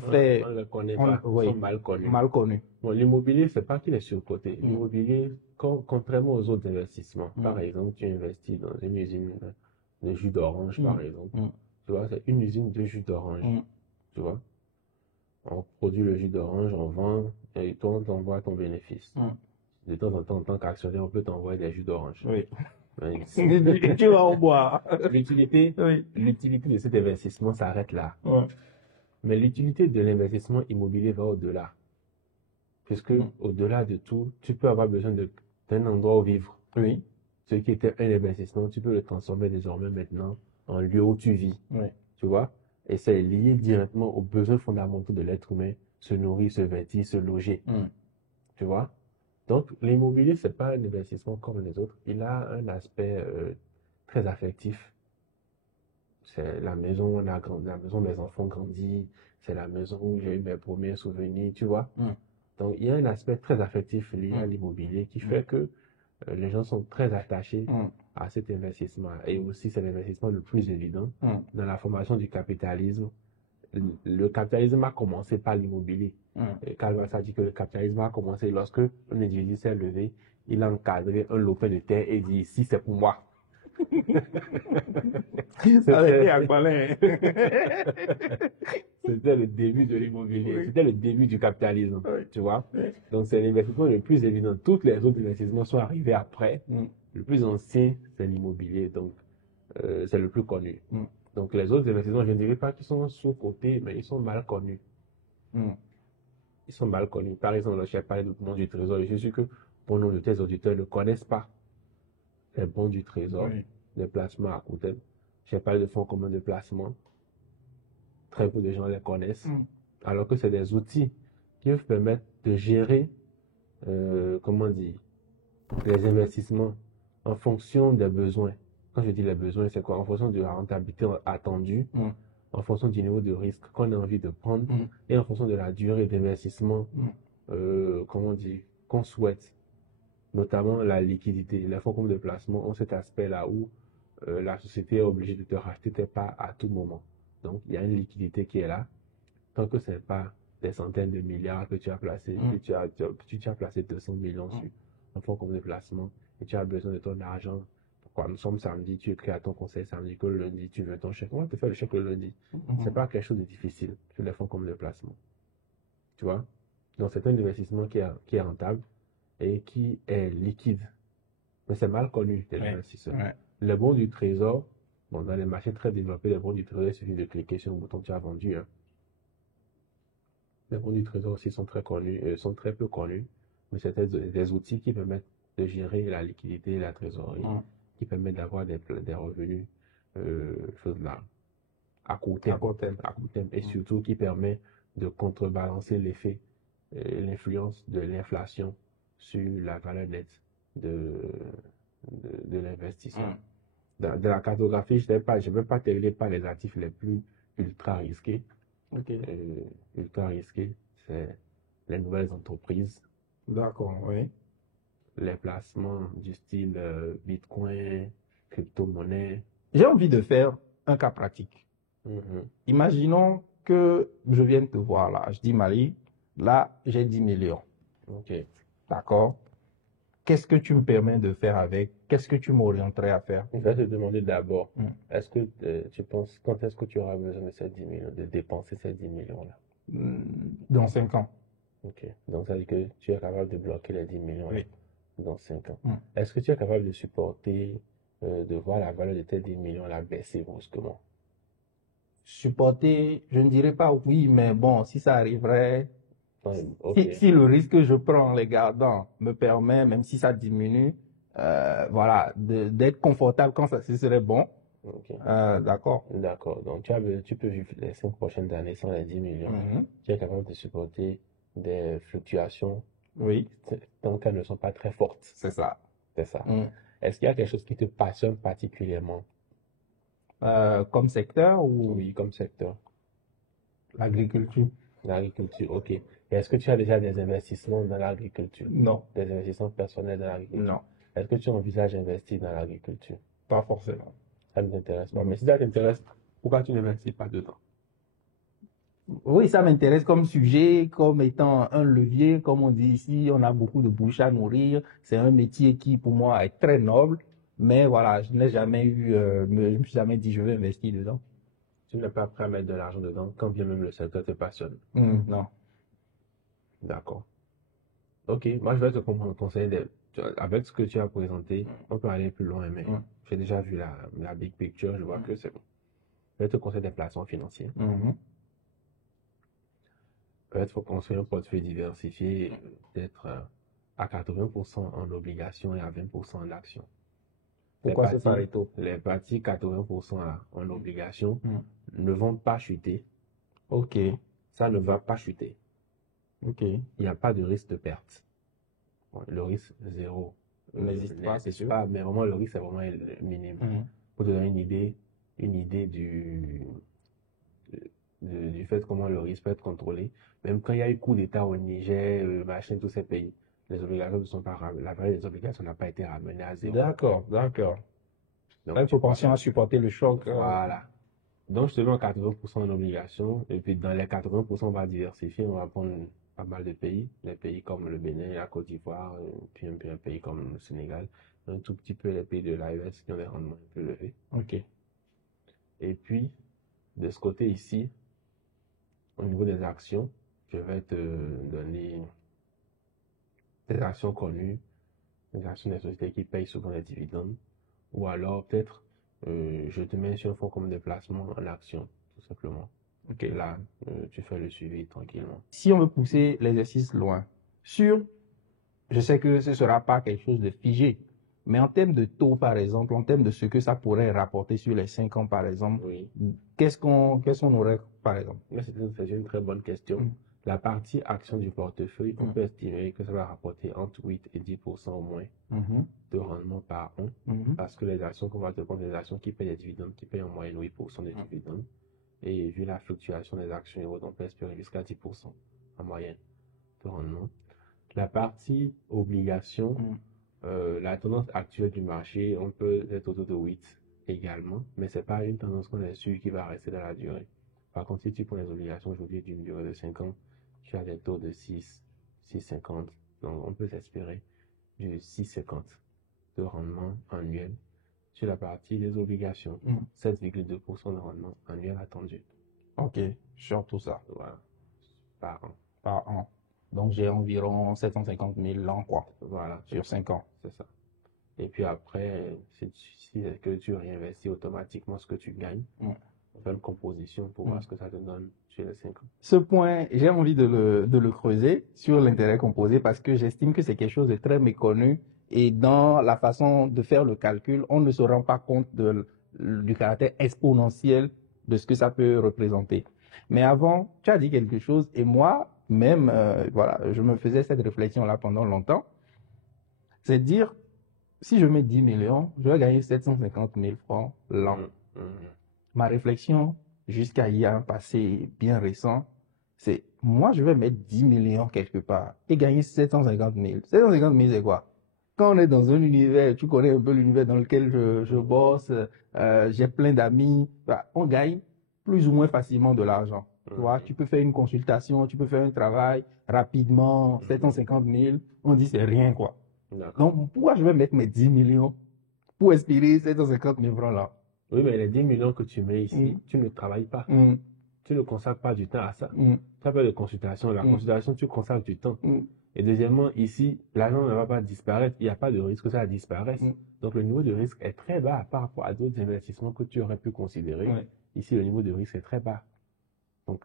fait... On ne le connaît pas, ils sont mal connus. Mal connus. Bon, l'immobilier, c'est pas qu'il est surcoté. L'immobilier, contrairement aux autres investissements, par exemple, tu investis dans une usine de jus d'orange, par exemple. Tu vois, c'est une usine de jus d'orange. Tu vois, on produit le jus d'orange, on vend, et toi, on t'envoie ton bénéfice. De temps en temps, en tant qu'actionnaire, on peut t'envoyer des jus d'orange. Oui. Mais Tu vas en boire. l'utilité de cet investissement s'arrête là. Mais l'utilité de l'investissement immobilier va au-delà. Puisque au-delà de tout, tu peux avoir besoin d'un endroit où vivre. Oui. Ce qui était un investissement, tu peux le transformer désormais maintenant en lieu où tu vis. Oui. Tu vois? Et c'est lié directement aux besoins fondamentaux de l'être humain, se nourrir, se vêtir, se loger. Tu vois? Donc, l'immobilier, c'est pas un investissement comme les autres. Il a un aspect très affectif. C'est la maison où on a grandi, la maison où mes enfants grandissent, c'est la maison où j'ai eu mes premiers souvenirs, tu vois? Donc, il y a un aspect très affectif lié à l'immobilier qui fait que les gens sont très attachés à cet investissement. Et aussi, c'est l'investissement le plus évident dans la formation du capitalisme. Le capitalisme a commencé par l'immobilier. Karl Marx a dit que le capitalisme a commencé lorsque un individu s'est levé, il a encadré un lopin de terre et dit, ici, c'est pour moi. C'était le début de l'immobilier. C'était le début du capitalisme. Tu vois? Donc, c'est l'investissement le plus évident. Tous les autres investissements sont arrivés après. Le plus ancien, c'est l'immobilier. Donc, c'est le plus connu. Donc, les autres investissements, je ne dirais pas qu'ils sont sous-cotés, mais ils sont mal connus. Ils sont mal connus. Par exemple, je n'ai pas parlé du monde du trésor. Je suis sûr que bon nombre de tes auditeurs ne le connaissent pas. les bons du trésor, les placements à court terme. J'ai parlé de fonds communs de placement. Très peu de gens les connaissent. Alors que c'est des outils qui peuvent permettre de gérer, comment dire, les investissements en fonction des besoins. Quand je dis les besoins, c'est quoi? En fonction de la rentabilité attendue, en fonction du niveau de risque qu'on a envie de prendre et en fonction de la durée d'investissement, comment dire, qu'on souhaite. Notamment la liquidité. Les fonds communs de placement ont cet aspect-là où la société est obligée de te racheter tes parts à tout moment. Donc, il y a une liquidité qui est là. Tant que ce n'est pas des centaines de milliards que tu as placés, tu as placé 200 millions sur un fonds commun de placement et tu as besoin de ton argent. Pourquoi nous sommes samedi, tu écris à ton conseil samedi que le lundi, tu veux ton chèque. On va te faire le chèque le lundi. C'est pas quelque chose de difficile sur les fonds communs de placement. Tu vois? Donc, c'est un investissement qui est rentable et qui est liquide. Mais c'est mal connu des investisseurs. Les bons du trésor, bon, dans les marchés très développés, les bons du trésor, il suffit de cliquer sur un bouton, tu as vendu. Les bons du trésor aussi sont très connus, sont très peu connus, mais c'est des outils qui permettent de gérer la liquidité et la trésorerie, qui permettent d'avoir des revenus, choses là, à court terme, et surtout qui permet de contrebalancer l'effet, l'influence de l'inflation sur la valeur nette de l'investissement. Dans la cartographie, je ne vais pas terminer par les actifs les plus ultra risqués. Ultra risqués, c'est les nouvelles entreprises. D'accord, oui. Les placements du style Bitcoin, crypto-monnaie. J'ai envie de faire un cas pratique. Imaginons que je vienne te voir là. Je dis, Marie, là, j'ai 10 millions. Ok. D'accord. Qu'est-ce que tu me permets de faire avec? Qu'est-ce que tu m'orienterais à faire? Je vais te demander d'abord, est-ce que tu penses, quand est-ce que tu auras besoin de ces 10 millions, de dépenser ces 10 millions-là? Dans 5 ans. Ok. Donc, ça veut dire que tu es capable de bloquer les 10 millions Oui. dans 5 ans. Est-ce que tu es capable de supporter, de voir la valeur de tes 10 millions-là baisser brusquement? Supporter, je ne dirais pas oui, mais bon, si ça arriverait, Okay. si le risque que je prends en les gardant me permet, même si ça diminue, voilà, d'être confortable quand ça, ce serait bon. Okay. D'accord. D'accord. Donc, tu peux vivre les 5 prochaines années sans les 10 millions. Tu es capable de supporter des fluctuations. Oui. Tant qu'elles ne sont pas très fortes. C'est ça. C'est ça. Est-ce qu'il y a quelque chose qui te passionne particulièrement? Comme secteur ou? Oui, comme secteur. L'agriculture. L'agriculture, ok. Et est-ce que tu as déjà des investissements dans l'agriculture? Non. Des investissements personnels dans l'agriculture? Non. Est-ce que tu envisages d'investir dans l'agriculture? Pas forcément. Ça ne t'intéresse pas. Mais si ça t'intéresse, pourquoi tu n'investis pas dedans? Oui, ça m'intéresse comme sujet, comme étant un levier, comme on dit ici, on a beaucoup de bouches à nourrir. C'est un métier qui, pour moi, est très noble. Mais voilà, je n'ai jamais eu, je me suis jamais dit, je vais investir dedans. Tu n'es pas prêt à mettre de l'argent dedans, quand bien même le secteur te passionne. Non. D'accord. Ok, moi je vais te conseiller, avec ce que tu as présenté, on peut aller plus loin, mais j'ai déjà vu la big picture, je vois que c'est bon. Je vais te conseiller des placements financiers. Peut-être faut construire un portefeuille diversifié, peut-être à 80% en obligations et à 20% en actions. Pourquoi c'est Pareto? Les parties 80% en obligations ne vont pas chuter. Ok. Ça ne va pas chuter. Ok. Il n'y a pas de risque de perte. Bon, le risque zéro n'existe pas, c'est sûr. Mais vraiment, le risque est vraiment minime. Pour te donner une idée du fait comment le risque peut être contrôlé. Même quand il y a eu coup d'État au Niger, machin, tous ces pays, les obligations ne sont pas ramenées. La valeur des obligations n'a pas été ramenée à zéro. D'accord. Donc, il faut penser à supporter le choc. Voilà. Donc, je te mets 80% en obligations. Et puis, dans les 80%, on va diversifier. On va prendre pas mal de pays. Des pays comme le Bénin, la Côte d'Ivoire, puis un pays comme le Sénégal. Un tout petit peu les pays de l'AES qui ont des rendements un peu élevés. Ok. Et puis, de ce côté ici, au niveau des actions, je vais te donner des actions connues, des actions des sociétés qui payent souvent les dividendes. Ou alors, peut-être, je te mets sur un fonds comme des placements en actions, tout simplement. Ok. Là, tu fais le suivi tranquillement. Si on veut pousser l'exercice loin, je sais que ce ne sera pas quelque chose de figé, Mais en termes de taux, par exemple, en termes de ce que ça pourrait rapporter sur les 5 ans, par exemple, Oui. qu'est-ce qu'on aurait, par exemple? C'est une très bonne question. La partie action du portefeuille, on peut estimer que ça va rapporter entre 8 et 10% au moins de rendement par an. Parce que les actions qu'on va te prendre, des actions qui payent des dividendes, qui payent en moyenne 8% de dividendes. Et vu la fluctuation des actions et autres, on peut espérer jusqu'à 10% en moyenne de rendement. La partie obligation, la tendance actuelle du marché, on peut être autour de 8 également, mais c'est pas une tendance qu'on est sûr qui va rester dans la durée. Par contre, si tu prends les obligations aujourd'hui d'une durée de 5 ans, tu as des taux de 6,50. Donc, on peut s'espérer du 6,50 de rendement annuel sur la partie des obligations. 7,2% de rendement annuel attendu. Ok, sur tout ça. Voilà. Par an. Par an. Donc, j'ai environ 750 000 l'an, quoi. Voilà. Sur 5 ans. C'est ça. Et puis après, si que tu réinvestis automatiquement ce que tu gagnes, on fait une composition pour voir ce que ça te donne sur les 5 ans. Ce point, j'ai envie de le creuser sur l'intérêt composé parce que j'estime que c'est quelque chose de très méconnu et dans la façon de faire le calcul, on ne se rend pas compte du caractère exponentiel de ce que ça peut représenter. Mais avant, tu as dit quelque chose et moi, même, voilà, je me faisais cette réflexion-là pendant longtemps. C'est de dire, si je mets 10 millions, je vais gagner 750 000 francs l'an. Ma réflexion, jusqu'à il y a un passé bien récent, c'est moi, je vais mettre 10 millions quelque part et gagner 750 000. 750 000, c'est quoi? Quand on est dans un univers, tu connais un peu l'univers dans lequel je bosse, j'ai plein d'amis, bah, on gagne plus ou moins facilement de l'argent. Tu vois, tu peux faire une consultation, tu peux faire un travail rapidement, 750 000, on dit c'est rien, quoi. Donc, pourquoi je vais mettre mes 10 millions pour espérer 750 000 francs là? Oui, mais les 10 millions que tu mets ici, tu ne travailles pas. Tu ne consacres pas du temps à ça. Tu appelles de consultation. La consultation, tu consacres du temps. Et deuxièmement, ici, l'argent ne va pas disparaître. Il n'y a pas de risque que ça disparaisse. Donc, le niveau de risque est très bas par rapport à d'autres investissements que tu aurais pu considérer. Ici, le niveau de risque est très bas. Donc,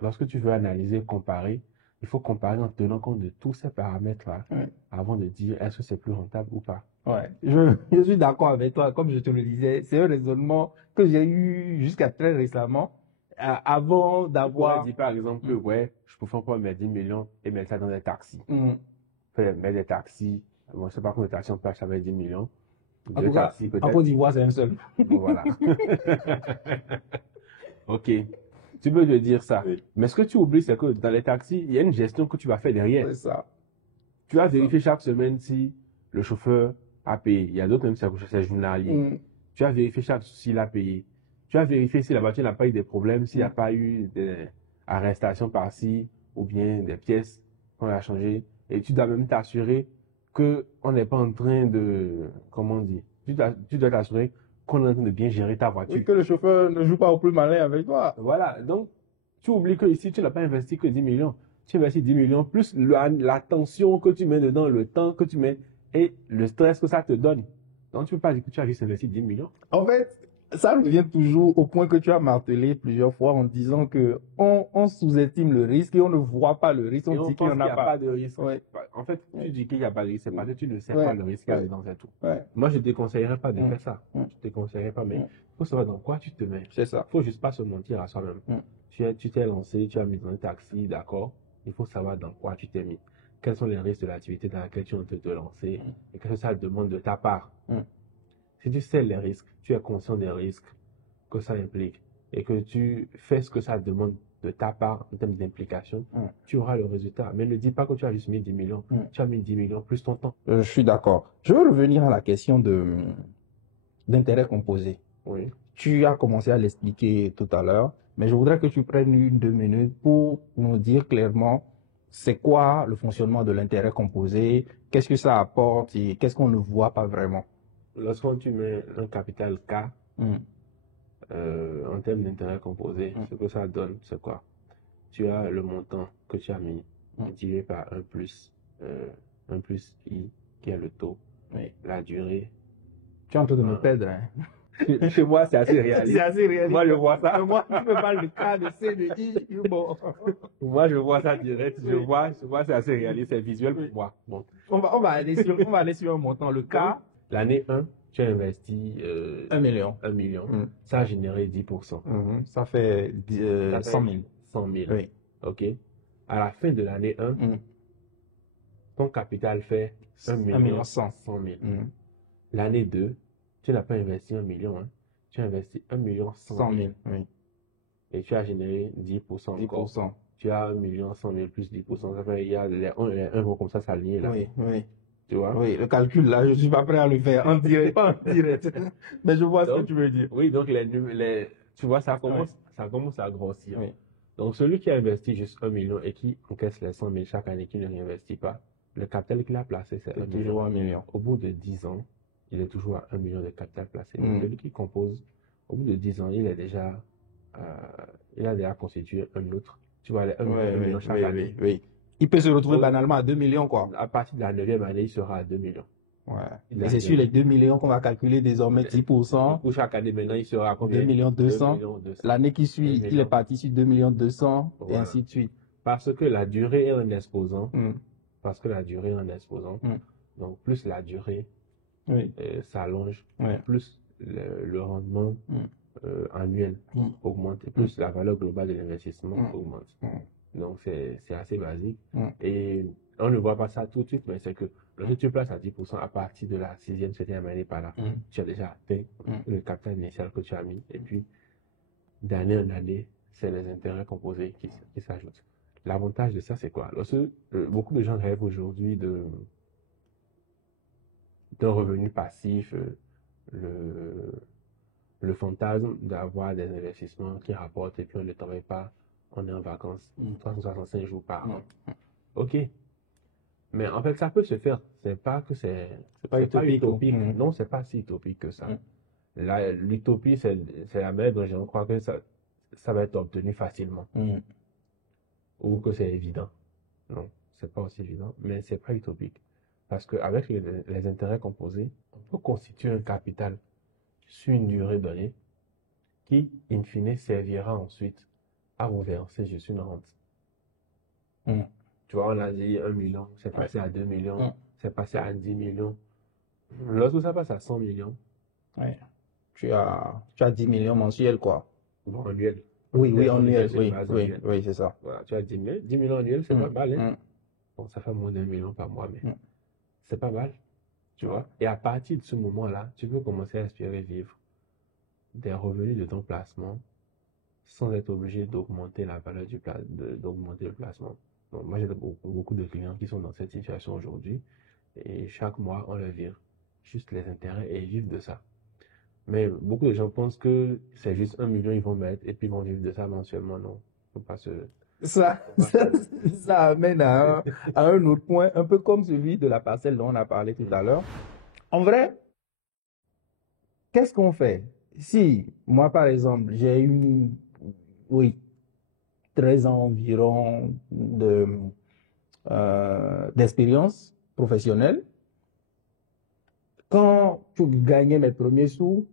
lorsque tu veux analyser, comparer, il faut comparer en tenant compte de tous ces paramètres-là avant de dire est-ce que c'est plus rentable ou pas. Ouais, je suis d'accord avec toi. Comme je te le disais, c'est un raisonnement que j'ai eu jusqu'à très récemment, avant d'avoir... Tu dit par exemple que ouais, je peux pas mettre 10 millions et mettre ça dans des taxis. Mettre des taxis, bon, je ne sais pas combien de taxis on peut acheter avec 10 millions. En tout cas, en Côte d'Ivoire, c'est un seul. Bon, voilà. Ok. Tu peux te dire ça. Mais ce que tu oublies, c'est que dans les taxis, il y a une gestion que tu vas faire derrière. C'est ça. Tu vas vérifier chaque semaine si le chauffeur a payé. Il y a d'autres même c'est journalier. Tu vas vérifier s'il a payé. Tu vas vérifier si la voiture n'a pas eu des problèmes, s'il n'y a pas eu des arrestations par-ci ou bien des pièces qu'on a changées. Et tu dois même t'assurer qu'on n'est pas en train de, comment on dit, tu dois t'assurer qu'on est en train de bien gérer ta voiture. Oui, que le chauffeur ne joue pas au plus malin avec toi. Voilà, donc tu oublies que ici tu n'as pas investi que 10 millions. Tu investis 10 millions plus l'attention que tu mets dedans, le temps que tu mets et le stress que ça te donne. Donc tu ne peux pas dire que tu as juste investi 10 millions. En fait, ça revient toujours au point que tu as martelé plusieurs fois en disant que on sous-estime le risque et on ne voit pas le risque. On dit qu'il n'y en a pas de risque. Ouais. En fait, tu dis qu'il n'y a pas de risque, c'est parce que tu ne sais pas le risque qu'il y a dedans, c'est tout. Moi, je ne te conseillerais pas de faire ça. Je ne te conseillerais pas, mais il faut savoir dans quoi tu te mets. C'est ça. Il ne faut juste pas se mentir à soi-même. Tu t'es lancé, tu as mis dans un taxi, d'accord. Il faut savoir dans quoi tu t'es mis. Quels sont les risques de l'activité dans laquelle tu es en train de te lancer et qu'est-ce que ça demande de ta part. Si tu sais les risques, tu es conscient des risques que ça implique et que tu fais ce que ça demande de ta part en termes d'implication, tu auras le résultat. Mais ne dis pas que tu as juste mis 10 millions. Tu as mis 10 millions plus ton temps. Je suis d'accord. Je veux revenir à la question d'intérêt composé. Oui. Tu as commencé à l'expliquer tout à l'heure, mais je voudrais que tu prennes 1-2 minutes pour nous dire clairement c'est quoi le fonctionnement de l'intérêt composé, qu'est-ce que ça apporte et qu'est-ce qu'on ne voit pas vraiment. Lorsque tu mets un capital K, en termes d'intérêt composé, ce que ça donne, c'est quoi? Tu as le montant que tu as mis divisé par 1 plus I, qui est le taux, la durée. Tu es en train de me perdre, hein? Chez moi, c'est assez réaliste. C'est assez réaliste. Moi, je vois ça. Moi, tu me parles de K, de C, de I, bon. Moi, je vois ça direct. Je vois, c'est assez réaliste, c'est visuel pour moi. Bon. On va aller sur un montant. Le K, L'année 1, tu as investi 1 million. 1 million. Ça a généré 10%. Ça fait Ça 100 fait 000. 100 000. Oui. OK. À la fin de l'année 1, ton capital fait 1 million 100 000. L'année 2, tu n'as pas investi 1 million. Hein. Tu as investi 1 million 100 000. Oui. Et tu as généré 10% encore. 10%. Tu as 1 million 100 000 plus 10%. Ça fait, il y a les 1 vont comme ça s'aligner là. Oui, oui. Tu vois? Oui, le calcul là, je ne suis pas prêt à le faire en direct, pas en direct. Mais je vois ce que tu veux dire. Oui, donc tu vois, ça commence à grossir. Oui. Donc celui qui a investi juste 1 million et qui encaisse les 100 000 chaque année, qui ne réinvestit pas, le capital qu'il a placé, c'est 1 million. Toujours 1 million. Au bout de 10 ans, il est toujours à 1 million de capital placé. Donc celui qui compose, au bout de 10 ans, il a déjà constitué un autre. Tu vois, les 1 million chaque année. Oui. Il peut se retrouver banalement à 2 millions, quoi. À partir de la 9e année, il sera à 2 millions. Ouais. Et c'est sur les 2 millions qu'on va calculer désormais 10%. Pour chaque année, maintenant, il sera à combien? 2 millions 200. L'année qui suit, il est parti sur 2 millions 200 et ainsi de suite. Parce que la durée est un exposant. Donc, plus la durée s'allonge, plus le rendement annuel augmente, et plus la valeur globale de l'investissement augmente. Donc, c'est assez basique. Et on ne voit pas ça tout de suite, mais c'est que lorsque tu places à 10% à partir de la 6e, 7e année par là, tu as déjà atteint le capital initial que tu as mis. Et puis, d'année en année, c'est les intérêts composés qui s'ajoutent. L'avantage de ça, c'est quoi? Lorsque beaucoup de gens rêvent aujourd'hui d'un revenu passif, le fantasme d'avoir des investissements qui rapportent et puis on ne travaille pas, on est en vacances 365 jours par an. OK. Mais en fait, ça peut se faire. C'est pas utopique. Non, c'est pas si utopique que ça. L'utopie, c'est la manière dont je crois que ça va être obtenu facilement. Ou que c'est évident. Non, c'est pas aussi évident, mais c'est pas utopique. Parce qu'avec les intérêts composés, on peut constituer un capital sur une durée donnée qui, in fine, servira ensuite à vous verser juste une rente. Tu vois, on a dit 1 million, c'est passé à 2 millions, c'est passé à 10 millions. Lorsque ça passe à 100 millions, tu as 10 millions mensuels, quoi. Bon, annuel. Oui, annuel, oui, c'est ça. Voilà, tu as 10 millions annuels, c'est pas mal, hein. Bon, ça fait moins d'1 million par mois, mais c'est pas mal, tu vois. Et à partir de ce moment-là, tu peux commencer à espérer vivre des revenus de ton placement sans être obligé d'augmenter la valeur d'augmenter le placement. Donc, moi, j'ai beaucoup de clients qui sont dans cette situation aujourd'hui et chaque mois, on leur vire juste les intérêts et ils vivent de ça. Mais beaucoup de gens pensent que c'est juste 1 million ils vont mettre et puis ils vont vivre de ça mensuellement. Non, faut pas se... Ça amène à un autre point, un peu comme celui de la parcelle dont on a parlé tout à l'heure. En vrai, qu'est-ce qu'on fait? Si, moi par exemple, j'ai eu 13 ans environ d'expérience professionnelle, quand je gagnais mes premiers sous,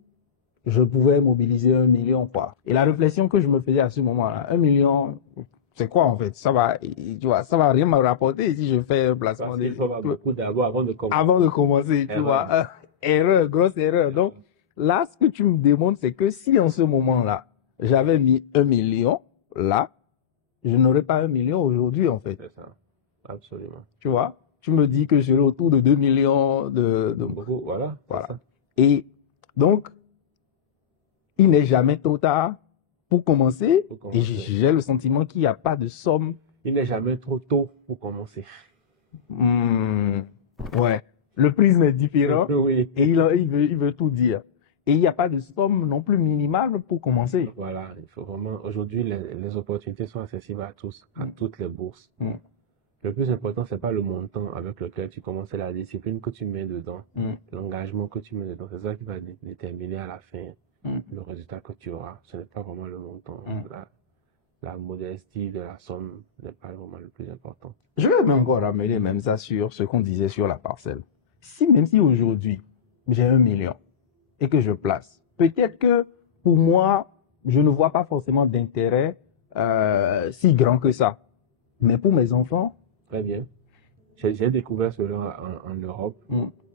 je pouvais mobiliser 1 million, quoi. Et la réflexion que je me faisais à ce moment-là, 1 million, c'est quoi en fait? Ça va rien me rapporter si je fais un placement. Il faut avoir beaucoup d'abord avant de commencer. Avant de commencer, tu vois. Erreur, grosse erreur. Donc, là, ce que tu me demandes, c'est que si en ce moment-là, j'avais mis 1 million, là, je n'aurais pas 1 million aujourd'hui, en fait. C'est ça. Absolument. Tu vois? Tu me dis que je serai autour de 2 millions de... Voilà. Et donc, il n'est jamais trop tard pour commencer. Et j'ai le sentiment qu'il n'y a pas de somme. Il n'est jamais trop tôt pour commencer. Ouais. Le prisme est différent. Oui. Et il veut tout dire. Et il n'y a pas de somme non plus minimale pour commencer. Voilà. Il faut vraiment... Aujourd'hui, les opportunités sont accessibles à tous, à toutes les bourses. Le plus important, c'est pas le montant avec lequel tu commences, c'est la discipline que tu mets dedans, l'engagement que tu mets dedans. C'est ça qui va déterminer à la fin le résultat que tu auras. Ce n'est pas vraiment le montant. La modestie de la somme n'est pas vraiment le plus important. Je vais même encore ramener même ça sur ce qu'on disait sur la parcelle. Même si aujourd'hui, j'ai 1 million et que je place, peut-être que pour moi, je ne vois pas forcément d'intérêt si grand que ça. Mais pour mes enfants... Très bien. J'ai découvert cela en Europe.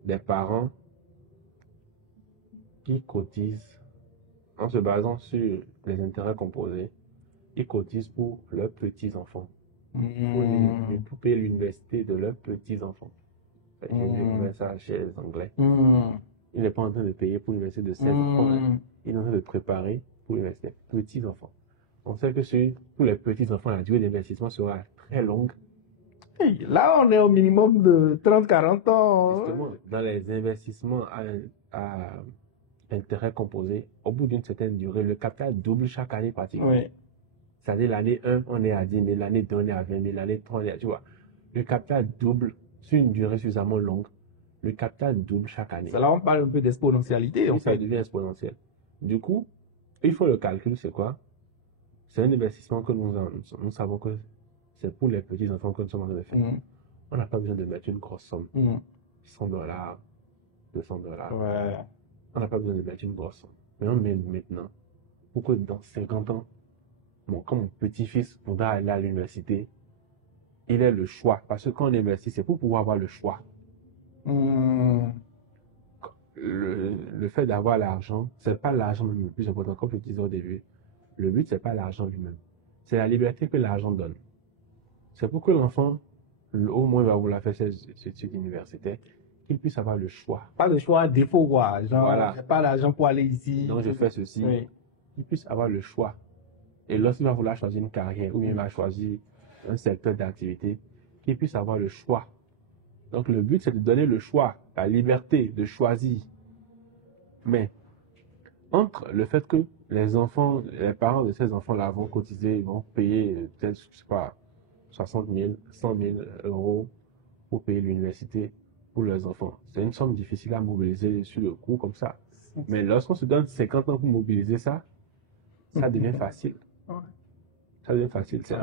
Des parents qui cotisent en se basant sur les intérêts composés. Ils cotisent pour leurs petits-enfants, pour payer l'université de leurs petits-enfants. J'ai découvert ça chez les Anglais. Il n'est pas en train de payer pour l'université de ses enfants, hein. Il est en train de préparer pour l'université des petits-enfants. On sait que pour les petits-enfants, la durée d'investissement sera très longue. Hey, là, on est au minimum de 30-40 ans. Justement, dans les investissements à intérêt composé, au bout d'une certaine durée, le capital double chaque année pratiquement. Oui. C'est-à-dire l'année 1, on est à 10 000, l'année 2, on est à 20 000, l'année 3, on est à, tu vois. Le capital double sur une durée suffisamment longue. Le capital double chaque année. Ça, là, on parle un peu d'exponentialité, en Et ça fait. devient exponentiel. Du coup, il faut le calcul, c'est quoi? C'est un investissement que nous savons que c'est pour les petits-enfants que nous sommes en train de faire. On n'a pas besoin de mettre une grosse somme. $100, $200. Ouais. On n'a pas besoin de mettre une grosse somme. Mais on met maintenant pour que dans 50 ans, quand mon petit-fils voudra aller à l'université, il ait le choix. Parce que quand on investit, c'est pour pouvoir avoir le choix. Le fait d'avoir l'argent, c'est pas l'argent le plus important, comme je disais au début. Le but, c'est pas l'argent lui-même. C'est la liberté que l'argent donne. C'est pour que l'enfant, au moins, va vouloir faire ses études universitaires, qu'il puisse avoir le choix. Pas de choix, défaut, quoi. Genre, Voilà. j'ai pas d'argent pour aller ici. Donc, je fais ceci. Oui. Qu'il puisse avoir le choix. Et lorsqu'il va vouloir choisir une carrière, ou bien il va choisir un secteur d'activité, qu'il puisse avoir le choix. Donc, le but, c'est de donner le choix, la liberté de choisir. Mais, entre le fait que les parents de ces enfants-là vont cotiser, ils vont payer peut-être, je sais pas, 60 000, 100 000 euros pour payer l'université pour leurs enfants. C'est une somme difficile à mobiliser sur le coup comme ça. Mais lorsqu'on se donne 50 ans pour mobiliser ça, ça devient facile. Ça devient facile. C'est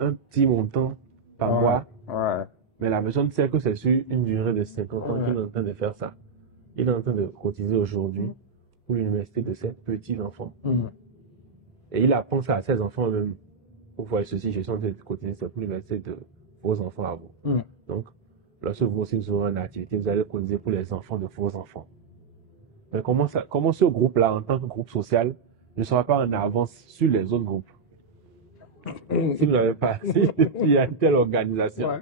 un petit montant par mois. Ouais. Mais la personne sait que c'est sur une durée de 50 ans qu'il est en train de faire ça. Il est en train de cotiser aujourd'hui pour l'université de ses petits-enfants. Et il apprend ça à ses enfants eux-mêmes. Vous voyez ceci, je suis en train de cotiser, c'est pour l'université de vos enfants à vous. Donc, lorsque vous aussi vous aurez une activité, vous allez cotiser pour les enfants de vos enfants. Mais comment ce groupe-là, en tant que groupe social, ne sera pas en avance sur les autres groupes? Si vous n'avez pas, il y a une telle organisation. Ouais.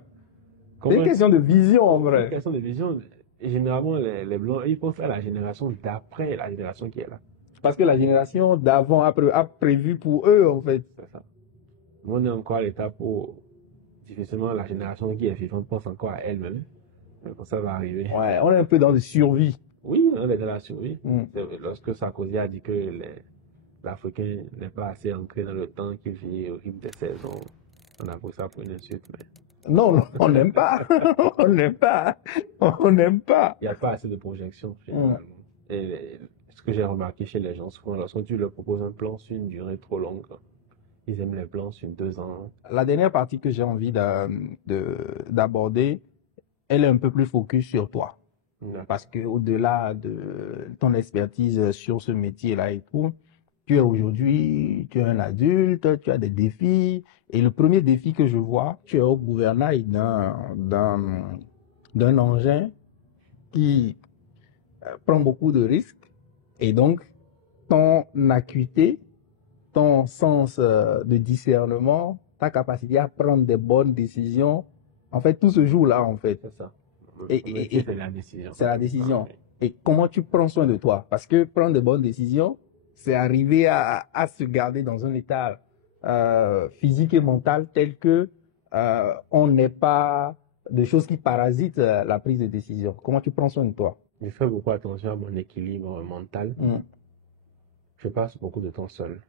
C'est une question de vision, en C'est une vrai. question de vision. Et généralement, les Blancs, ils pensent à la génération d'après la génération qui est là. Parce que la génération d'avant a prévu pour eux, en fait. C'est ça. Nous, on est encore à l'étape où, difficilement, la génération qui est vivante pense encore à elle-même. Mais quand ça va arriver. Ouais, on est un peu dans de survie. Oui, on est dans la survie. Lorsque Sarkozy a dit que l'Africain n'est pas assez ancré dans le temps, qu'il vit au rythme des saisons, on a pris ça pour une insulte, mais Non, non, on n'aime pas. On n'aime pas. On n'aime pas. il n'y a pas assez de projections, généralement. Et ce que j'ai remarqué chez les gens, souvent, lorsque tu leur proposes un plan sur une durée trop longue, ils aiment les plans sur 2 ans. La dernière partie que j'ai envie d'aborder, elle est un peu plus focus sur toi. Parce que au-delà de ton expertise sur ce métier-là et tout, tu es un adulte, tu as des défis. Et le premier défi que je vois, tu es au gouvernail d'un engin qui prend beaucoup de risques. Et donc, ton acuité, ton sens de discernement, ta capacité à prendre des bonnes décisions, en fait, tout se joue là, en fait. C'est ça. Et c'est la décision. c'est la décision. Ah, oui. Et comment tu prends soin de toi? Parce que prendre de bonnes décisions, c'est arriver à se garder dans un état physique et mental tel que on n'ait pas de choses qui parasitent la prise de décision. Comment tu prends soin de toi? Je fais beaucoup attention à mon équilibre mental. Je passe beaucoup de temps seul.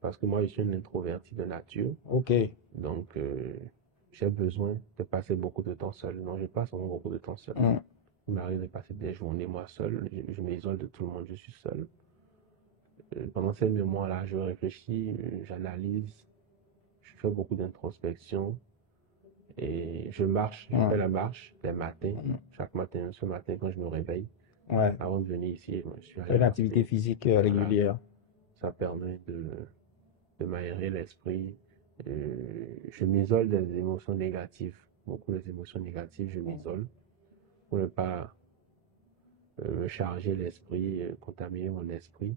Parce que moi, je suis un introverti de nature. Ok. Donc, j'ai besoin de passer beaucoup de temps seul. Non, je passe vraiment beaucoup de temps seul. Il m'arrive de passer des journées, moi, seul. Je m'isole de tout le monde, je suis seul. Pendant ces moments-là, je réfléchis, j'analyse, je fais beaucoup d'introspection. Et je marche, je fais la marche les matins. Chaque matin, ce matin, quand je me réveille, avant de venir ici, je suis allé Une activité physique régulière. Ça permet de m'aérer l'esprit. Je m'isole des émotions négatives. Beaucoup des émotions négatives, je m'isole pour ne pas me charger l'esprit, contaminer mon esprit.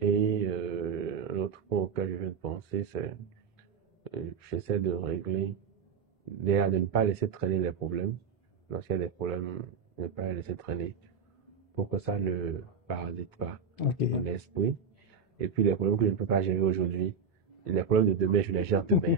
Et un autre point auquel je viens de penser, c'est j'essaie de régler, déjà de ne pas laisser traîner les problèmes. Lorsqu'il y a des problèmes, ne pas les laisser traîner pour que ça ne parasite pas mon esprit. Et puis les problèmes que je ne peux pas gérer aujourd'hui, les problèmes de demain, je les gère demain.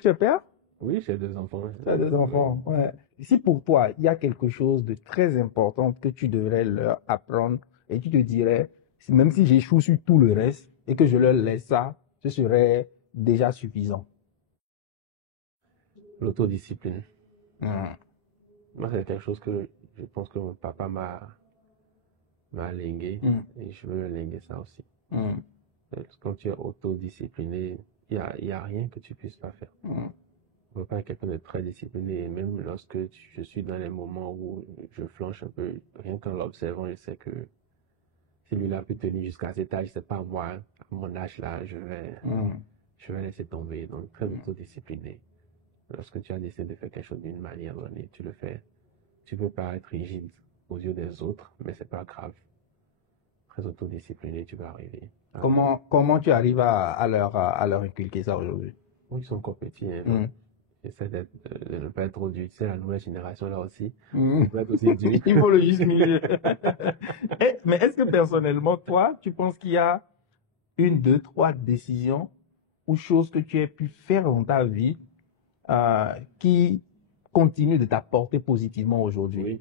Tu es père? Oui, j'ai 2 enfants. Tu as 2 enfants, ouais. Si pour toi, il y a quelque chose de très important que tu devrais leur apprendre et tu te dirais, même si j'échoue sur tout le reste et que je leur laisse ça, ce serait déjà suffisant. L'autodiscipline. Mm. Moi, c'est quelque chose que je pense que mon papa m'a légué et je veux le léguer ça aussi. Quand tu es autodiscipliné, il y a rien que tu puisses pas faire. Je ne veux pas être quelqu'un de très discipliné, et même lorsque je suis dans les moments où je flanche un peu, rien qu'en l'observant, je sais que si lui-là a pu tenir jusqu'à cet âge, c'est pas moi, à mon âge là, je vais laisser tomber. Donc, très autodiscipliné. Lorsque tu as décidé de faire quelque chose d'une manière donnée, tu le fais. Tu peux pas être rigide aux yeux des autres, mais c'est pas grave. Très autodiscipliné, tu vas arriver. Comment tu arrives à leur inculquer ça aujourd'hui? Oui, ils sont encore petits, hein, j'essaie de ne pas être trop dur. Tu sais, la nouvelle génération là aussi, il faut être aussi dur. Il faut le juste milieu. Mais est-ce que personnellement, toi, tu penses qu'il y a 1, 2, 3 décisions ou choses que tu as pu faire dans ta vie qui continuent de t'apporter positivement aujourd'hui?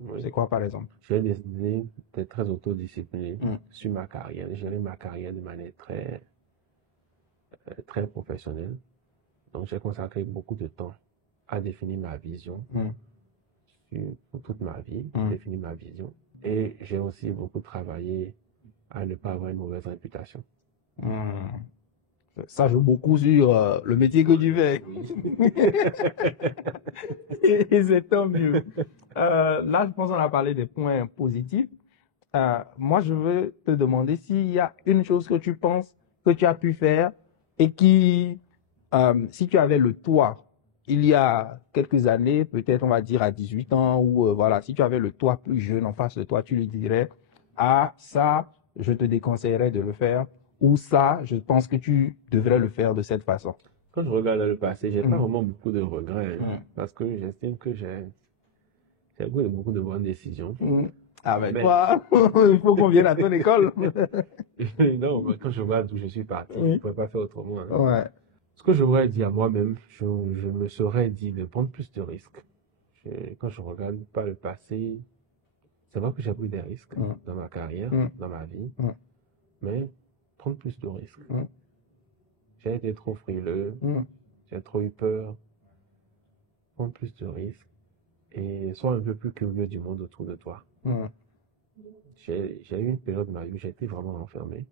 Oui. C'est quoi, par exemple? J'ai décidé d'être très autodiscipliné sur ma carrière, de gérer ma carrière de manière très professionnelle. Donc, j'ai consacré beaucoup de temps à définir ma vision pour toute ma vie, définir ma vision. Et j'ai aussi beaucoup travaillé à ne pas avoir une mauvaise réputation. Ça joue beaucoup sur le métier que tu fais. Et c'est tant mieux. Là, je pense qu'on a parlé des points positifs. Moi, je veux te demander s'il y a une chose que tu penses que tu as pu faire et qui, si tu avais le toit, il y a quelques années, peut-être on va dire à 18 ans, ou voilà, si tu avais le toit plus jeune en face de toi, tu lui dirais, ah, ça, je te déconseillerais de le faire, ou ça, je pense que tu devrais le faire de cette façon. Quand je regarde le passé, j'ai pas vraiment beaucoup de regrets, parce que j'estime que j'ai pris beaucoup de bonnes décisions. Ah, mais toi, il faut qu'on vienne à ton école. Non, mais quand je regarde d'où je suis parti, je ne pourrais pas faire autrement. Hein. Ouais. Ce que j'aurais dit à moi-même, je me serais dit de prendre plus de risques. Quand je regarde pas le passé, c'est vrai que j'ai pris des risques dans ma carrière, dans ma vie, mais prendre plus de risques. J'ai été trop frileux, j'ai trop eu peur. Prendre plus de risques et sois un peu plus curieux du monde autour de toi. J'ai eu une période de ma vie où j'ai été vraiment enfermé.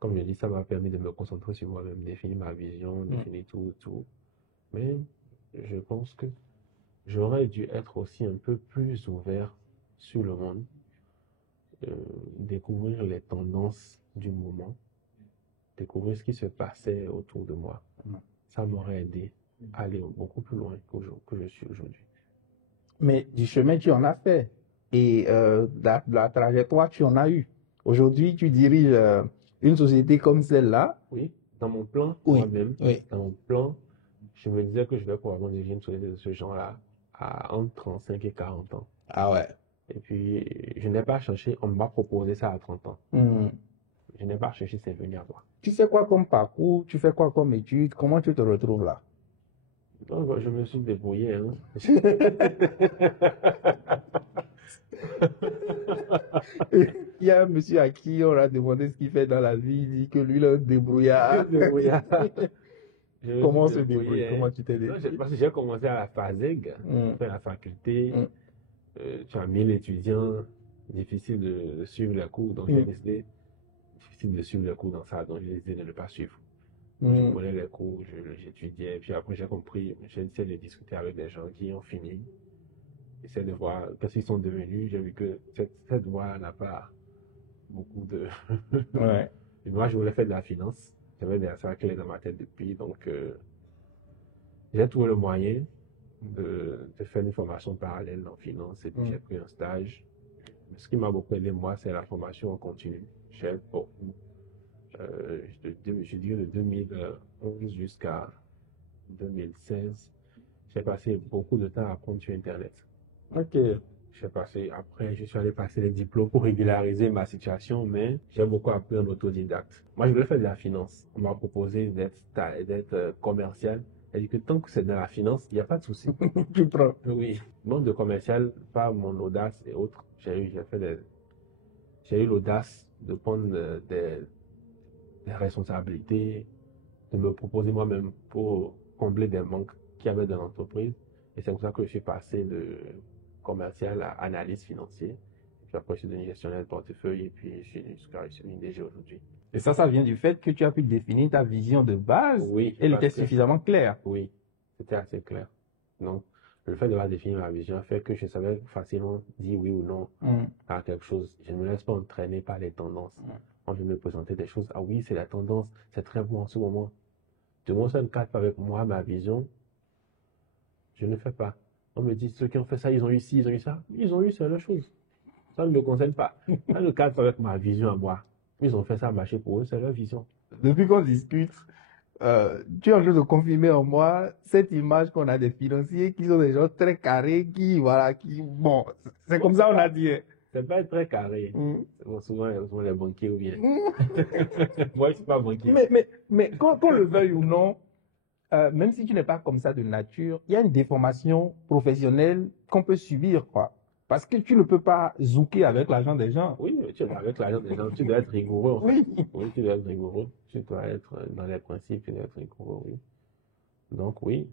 Comme je dis, ça m'a permis de me concentrer sur moi-même, définir ma vision, définir tout. Mais je pense que j'aurais dû être aussi un peu plus ouvert sur le monde, découvrir les tendances du moment, découvrir ce qui se passait autour de moi. Ça m'aurait aidé à aller beaucoup plus loin que je suis aujourd'hui. Mais du chemin, tu en as fait. Et la trajectoire, tu en as eu. Aujourd'hui, tu diriges une société comme celle-là. Oui, dans mon plan, Oui, moi-même, oui. dans mon plan, je me disais que je vais probablement diriger une société de ce genre-là entre 35 et 40 ans. Ah ouais. Et puis, je n'ai pas cherché, on m'a proposé ça à 30 ans. Je n'ai pas cherché, c'est venu à moi. Tu fais quoi comme parcours? Tu fais quoi comme études? Comment tu te retrouves là? Donc, je me suis débrouillé. Hein. Il y a un monsieur à qui on a demandé ce qu'il fait dans la vie. Il dit que lui, il est un débrouillard. Comment se débrouille? Comment tu t'es débrouillé? Parce que j'ai commencé à la FASEG, faire la faculté. Tu as 1000 étudiants, difficile de suivre les cours. Donc, j'ai décidé, difficile de suivre les cours dans ça. Donc, j'ai décidé de ne pas suivre. Je prenais les cours, j'étudiais, puis après j'ai compris, j'ai essayé de discuter avec des gens qui ont fini, j'essaie de voir qu'est-ce qu'ils sont devenus, j'ai vu que cette voie n'a pas beaucoup de... Ouais. Et moi je voulais faire de la finance, j'avais des affaires clés dans ma tête depuis, donc j'ai trouvé le moyen, de faire une formation parallèle en finance et puis j'ai pris un stage. Ce qui m'a beaucoup aidé, moi, c'est la formation en continu. J'ai beaucoup, je dirais de 2011 jusqu'à 2016, j'ai passé beaucoup de temps à apprendre sur Internet. Ok. Après, je suis allé passer les diplômes pour régulariser ma situation, mais j'ai beaucoup appris en autodidacte. Moi, je voulais faire de la finance. On m'a proposé d'être commercial. Elle dit que tant que c'est dans la finance, il n'y a pas de souci. Tu prends. Oui. Monde de commercial, par mon audace et autres, j'ai eu l'audace de prendre des responsabilités, de me proposer moi-même pour combler des manques qu'il y avait dans l'entreprise. Et c'est comme ça que je suis passé de commercial à analyste financier. Et puis après, je suis devenu gestionnaire de portefeuille et puis je suis une DG aujourd'hui. Et ça vient du fait que tu as pu définir ta vision de base. Oui. Elle était suffisamment claire. Oui, c'était assez clair. Donc, le fait d'avoir défini ma vision fait que je savais facilement dire oui ou non à quelque chose. Je ne me laisse pas entraîner par les tendances. On vient me présenter des choses. Ah oui, c'est la tendance, c'est très bon en ce moment. De mon seul cadre avec moi, ma vision, je ne fais pas. On me dit, ceux qui ont fait ça, ils ont eu ci, ils ont eu ça. Ils ont eu, c'est la chose. Ça ne me concerne pas. Dans le cadre avec ma vision à moi, ils ont fait ça marcher pour eux, c'est leur vision. Depuis qu'on discute, tu es en train de confirmer en moi cette image qu'on a des financiers qui sont des gens très carrés, bon, c'est comme ça on a dit. C'est pas très carré. Bon, souvent les banquiers ou bien. Moi, je suis pas banquier. Mais qu'on le veuille ou non, même si tu n'es pas comme ça de nature, il y a une déformation professionnelle qu'on peut subir, quoi. Parce que tu ne peux pas zouker avec l'argent des gens. Oui, avec l'argent des gens, tu dois être rigoureux. En fait. Oui. Oui, tu dois être rigoureux. Tu dois être dans les principes, tu dois être rigoureux, oui. Donc, oui,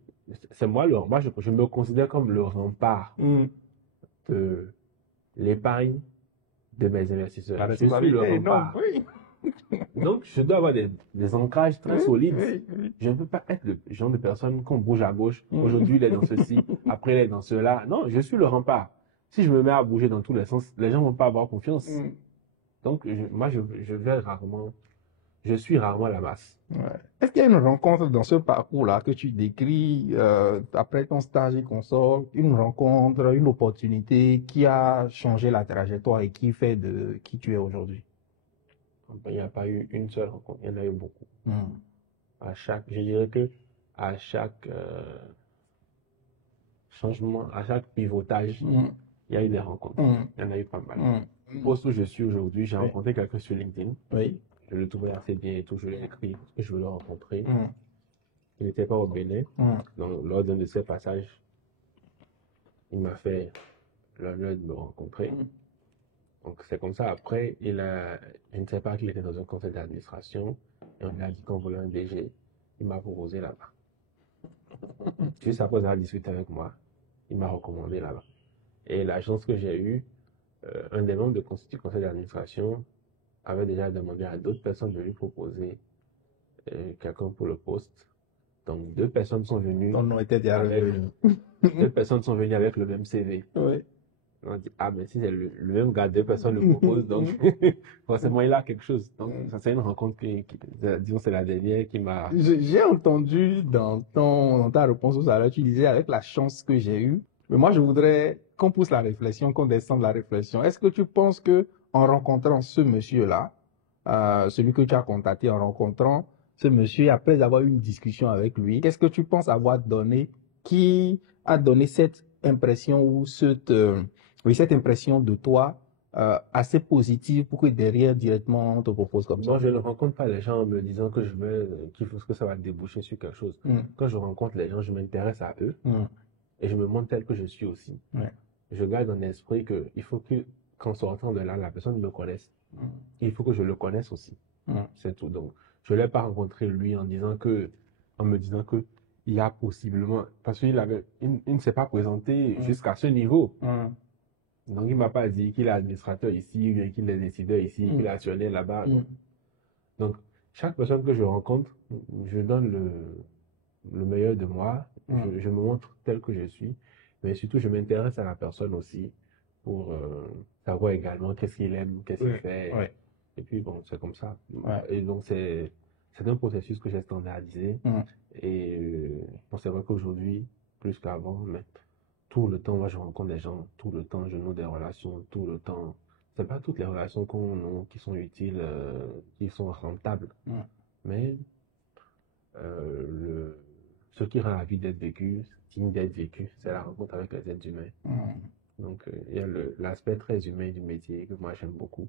c'est moi, je me considère comme le rempart de l'épargne de mes investisseurs. Je suis le rempart. Oui. Donc, je dois avoir des ancrages très solides. Oui. Je ne peux pas être le genre de personne qu'on bouge à gauche. Aujourd'hui, il est dans ceci, après, il est dans cela. Non, je suis le rempart. Si je me mets à bouger dans tous les sens, les gens ne vont pas avoir confiance. Donc, je suis rarement la masse. Ouais. Est-ce qu'il y a une rencontre dans ce parcours-là que tu décris après ton stage et qu'on sort, une rencontre, une opportunité qui a changé la trajectoire et qui fait de qui tu es aujourd'hui? Il n'y a pas eu une seule rencontre, il y en a eu beaucoup. Je dirais que à chaque changement, à chaque pivotage, il y a eu des rencontres. Il y en a eu pas mal. Au poste où je suis aujourd'hui, j'ai rencontré quelqu'un sur LinkedIn. Oui. Je le trouvais assez bien et tout. Je l'ai écrit parce que je voulais le rencontrer. Il n'était pas au Bénin. Donc, lors d'un de ses passages, il m'a fait l'honneur de me rencontrer. Donc, c'est comme ça. Après, je ne sais pas qu'il était dans un conseil d'administration. Et on lui a dit qu'on voulait un DG. Il m'a proposé là-bas. Juste après avoir discuté avec moi, il m'a recommandé là-bas. Et la chance que j'ai eue, un des membres du conseil d'administration avait déjà demandé à d'autres personnes de lui proposer quelqu'un pour le poste. Donc, deux personnes sont venues. Deux personnes sont venues avec le même CV. Oui. On dit, ah, mais si c'est le même gars, deux personnes le proposent, donc forcément il a quelque chose. Donc, ça c'est une rencontre disons, c'est la dernière qui m'a. J'ai entendu dans ta réponse au salaire, tu disais avec la chance que j'ai eue. Mais moi, je voudrais qu'on pousse la réflexion, qu'on descende la réflexion. Est-ce que tu penses que en rencontrant ce monsieur-là, celui que tu as contacté, en rencontrant ce monsieur, après avoir eu une discussion avec lui, qu'est-ce que tu penses avoir donné qui a donné cette impression ou cette impression de toi assez positive pour que derrière, directement, on te propose comme ça? Moi, je ne rencontre pas les gens en me disant que que ça va déboucher sur quelque chose. Quand je rencontre les gens, je m'intéresse à eux et je me montre tel que je suis aussi. Je garde en esprit qu'il faut qu'en sortant de là, la personne me connaisse. Il faut que je le connaisse aussi. C'est tout. Donc, je ne l'ai pas rencontré lui en me disant que il y a possiblement, parce qu'il ne s'est pas présenté jusqu'à ce niveau. Donc, il ne m'a pas dit qu'il est administrateur ici, ou qu'il est décideur ici, qu'il est actionnaire là-bas. Donc, chaque personne que je rencontre, je donne le meilleur de moi. Je me montre tel que je suis. Mais surtout, je m'intéresse à la personne aussi pour savoir également qu'est-ce qu'il aime, qu'est-ce qu'il fait. Et puis, bon, c'est comme ça. Et donc, c'est un processus que j'ai standardisé. Et bon, c'est vrai qu'aujourd'hui, plus qu'avant, mais tout le temps, moi, je rencontre des gens, tout le temps, je noue des relations, tout le temps. C'est pas toutes les relations qu'on noue qui sont utiles, qui sont rentables, mais ce qui rend la vie d'être vécue, digne d'être vécue, c'est la rencontre avec les êtres humains. Donc, il y a l'aspect très humain du métier que moi j'aime beaucoup.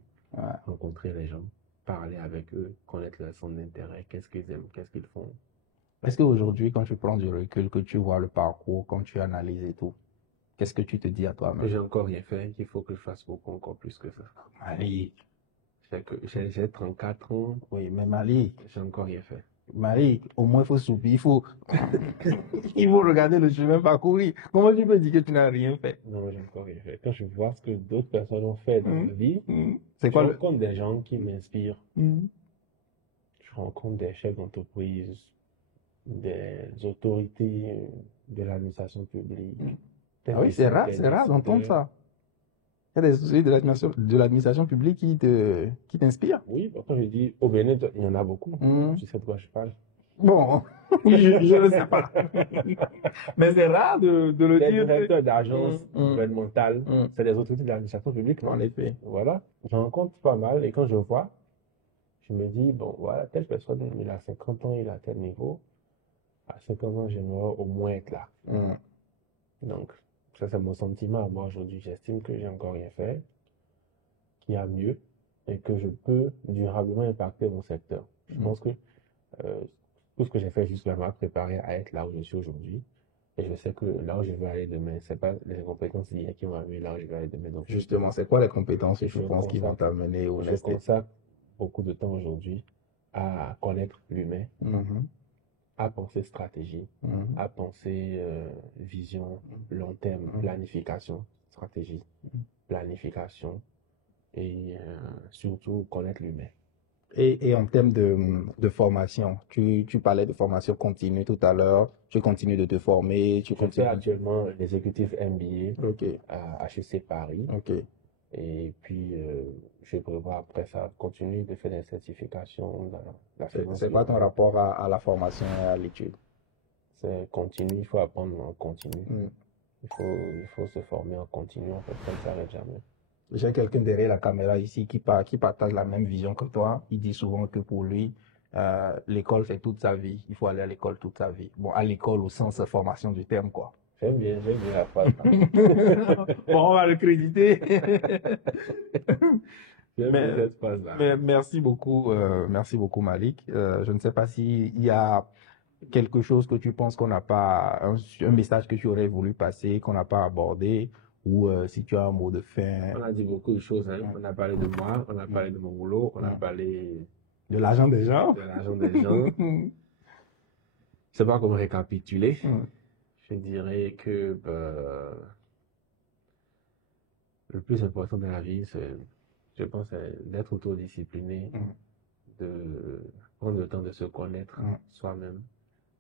Rencontrer les gens, parler avec eux, connaître leur centre d'intérêt, qu'est-ce qu'ils aiment, qu'est-ce qu'ils font. Est-ce qu'aujourd'hui, quand tu prends du recul, que tu vois le parcours, quand tu analyses et tout, qu'est-ce que tu te dis à toi-même? J'ai encore rien fait, qu'il faut que je fasse beaucoup encore plus que ça. Malik. J'ai 34 ans. Oui, mais Malik. J'ai encore rien fait. Malik, au moins il faut soupir, il faut regarder le chemin parcouru. Comment tu peux dire que tu n'as rien fait? Non, j'ai encore rien fait. Quand je vois ce que d'autres personnes ont fait dans la vie, c'est quoi je rencontre des gens qui m'inspirent. Je rencontre des chefs d'entreprise, des autorités de l'administration publique. Ah oui, c'est rare d'entendre ça. Il y a des autorités de l'administration publique qui t'inspirent. Oui, quand je dis au Bénin, il y en a beaucoup. Tu sais de quoi je parle. Bon, je ne sais pas. Mais c'est rare de le dire. Les directeurs d'agences gouvernementales, c'est des autorités de l'administration publique. En effet. Voilà. J'en rencontre pas mal et quand je vois, je me dis, bon, voilà, telle personne, il a 50 ans, il a tel niveau. À 50 ans, j'aimerais au moins être là. Donc, ça, c'est mon sentiment. Moi, aujourd'hui, j'estime que j'ai encore rien fait, qu'il y a mieux et que je peux durablement impacter mon secteur. Je pense que tout ce que j'ai fait jusqu'à m'a préparé à être là où je suis aujourd'hui. Et je sais que là où je veux aller demain, c'est pas les compétences d'hier qui m'ont amené là où je veux aller demain. Donc, justement, c'est quoi les compétences que tu penses qui vont t'amener au Je consacre beaucoup de temps aujourd'hui à connaître l'humain, à penser stratégie, à penser vision, long terme, planification, stratégie, planification et surtout connaître l'humain. Et en termes de formation, tu parlais de formation continue tout à l'heure, tu continues de te former, Je fais actuellement l'exécutif MBA à HEC Paris. Et puis, je prévois après ça continuer de faire des certifications dans la finance. C'est quoi ton rapport à la formation et à l'étude? C'est continu, il faut apprendre en continu. Il faut se former en continu, en fait, ça ne s'arrête jamais. J'ai quelqu'un derrière la caméra ici qui partage la même vision que toi. Il dit souvent que pour lui, l'école, c'est toute sa vie. Il faut aller à l'école toute sa vie. Bon, à l'école au sens formation du terme, quoi. J'aime bien la phrase. Bon, on va le créditer. Cette phrase-là. Mais merci beaucoup Malik. Je ne sais pas s'il y a quelque chose que tu penses qu'on n'a pas, un message que tu aurais voulu passer, qu'on n'a pas abordé, ou si tu as un mot de fin. On a dit beaucoup de choses, hein. On a parlé de moi, on a parlé de mon boulot, on a parlé de l'argent des gens. De l'argent des gens. Je sais pas comment récapituler. Je dirais que le plus important dans la vie, je pense, c'est d'être autodiscipliné, de prendre le temps de se connaître soi-même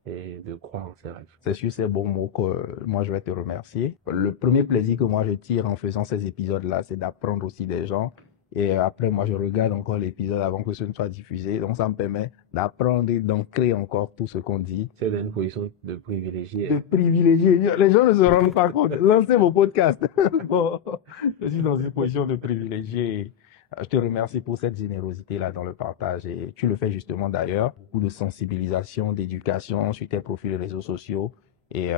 et de croire en ses rêves. C'est sur ces bons mots que moi je vais te remercier. Le premier plaisir que moi je tire en faisant ces épisodes-là, c'est d'apprendre aussi des gens. Et après, moi, je regarde encore l'épisode avant que ce ne soit diffusé. Donc, ça me permet d'apprendre et d'ancrer encore tout ce qu'on dit. C'est une position de privilégié. De privilégié. Les gens ne se rendent pas compte. Lancez vos podcasts. Bon, je suis dans une position de privilégié. Je te remercie pour cette générosité-là dans le partage. Et tu le fais justement d'ailleurs. Beaucoup de sensibilisation, d'éducation sur tes profils de réseaux sociaux. Et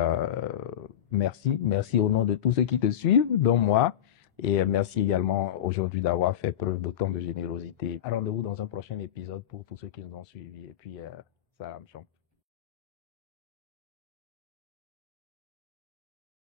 merci. Merci au nom de tous ceux qui te suivent, dont moi. Et merci également aujourd'hui d'avoir fait preuve d'autant de générosité. Rendez-vous dans un prochain épisode pour tous ceux qui nous ont suivis. Et puis, salam chomp.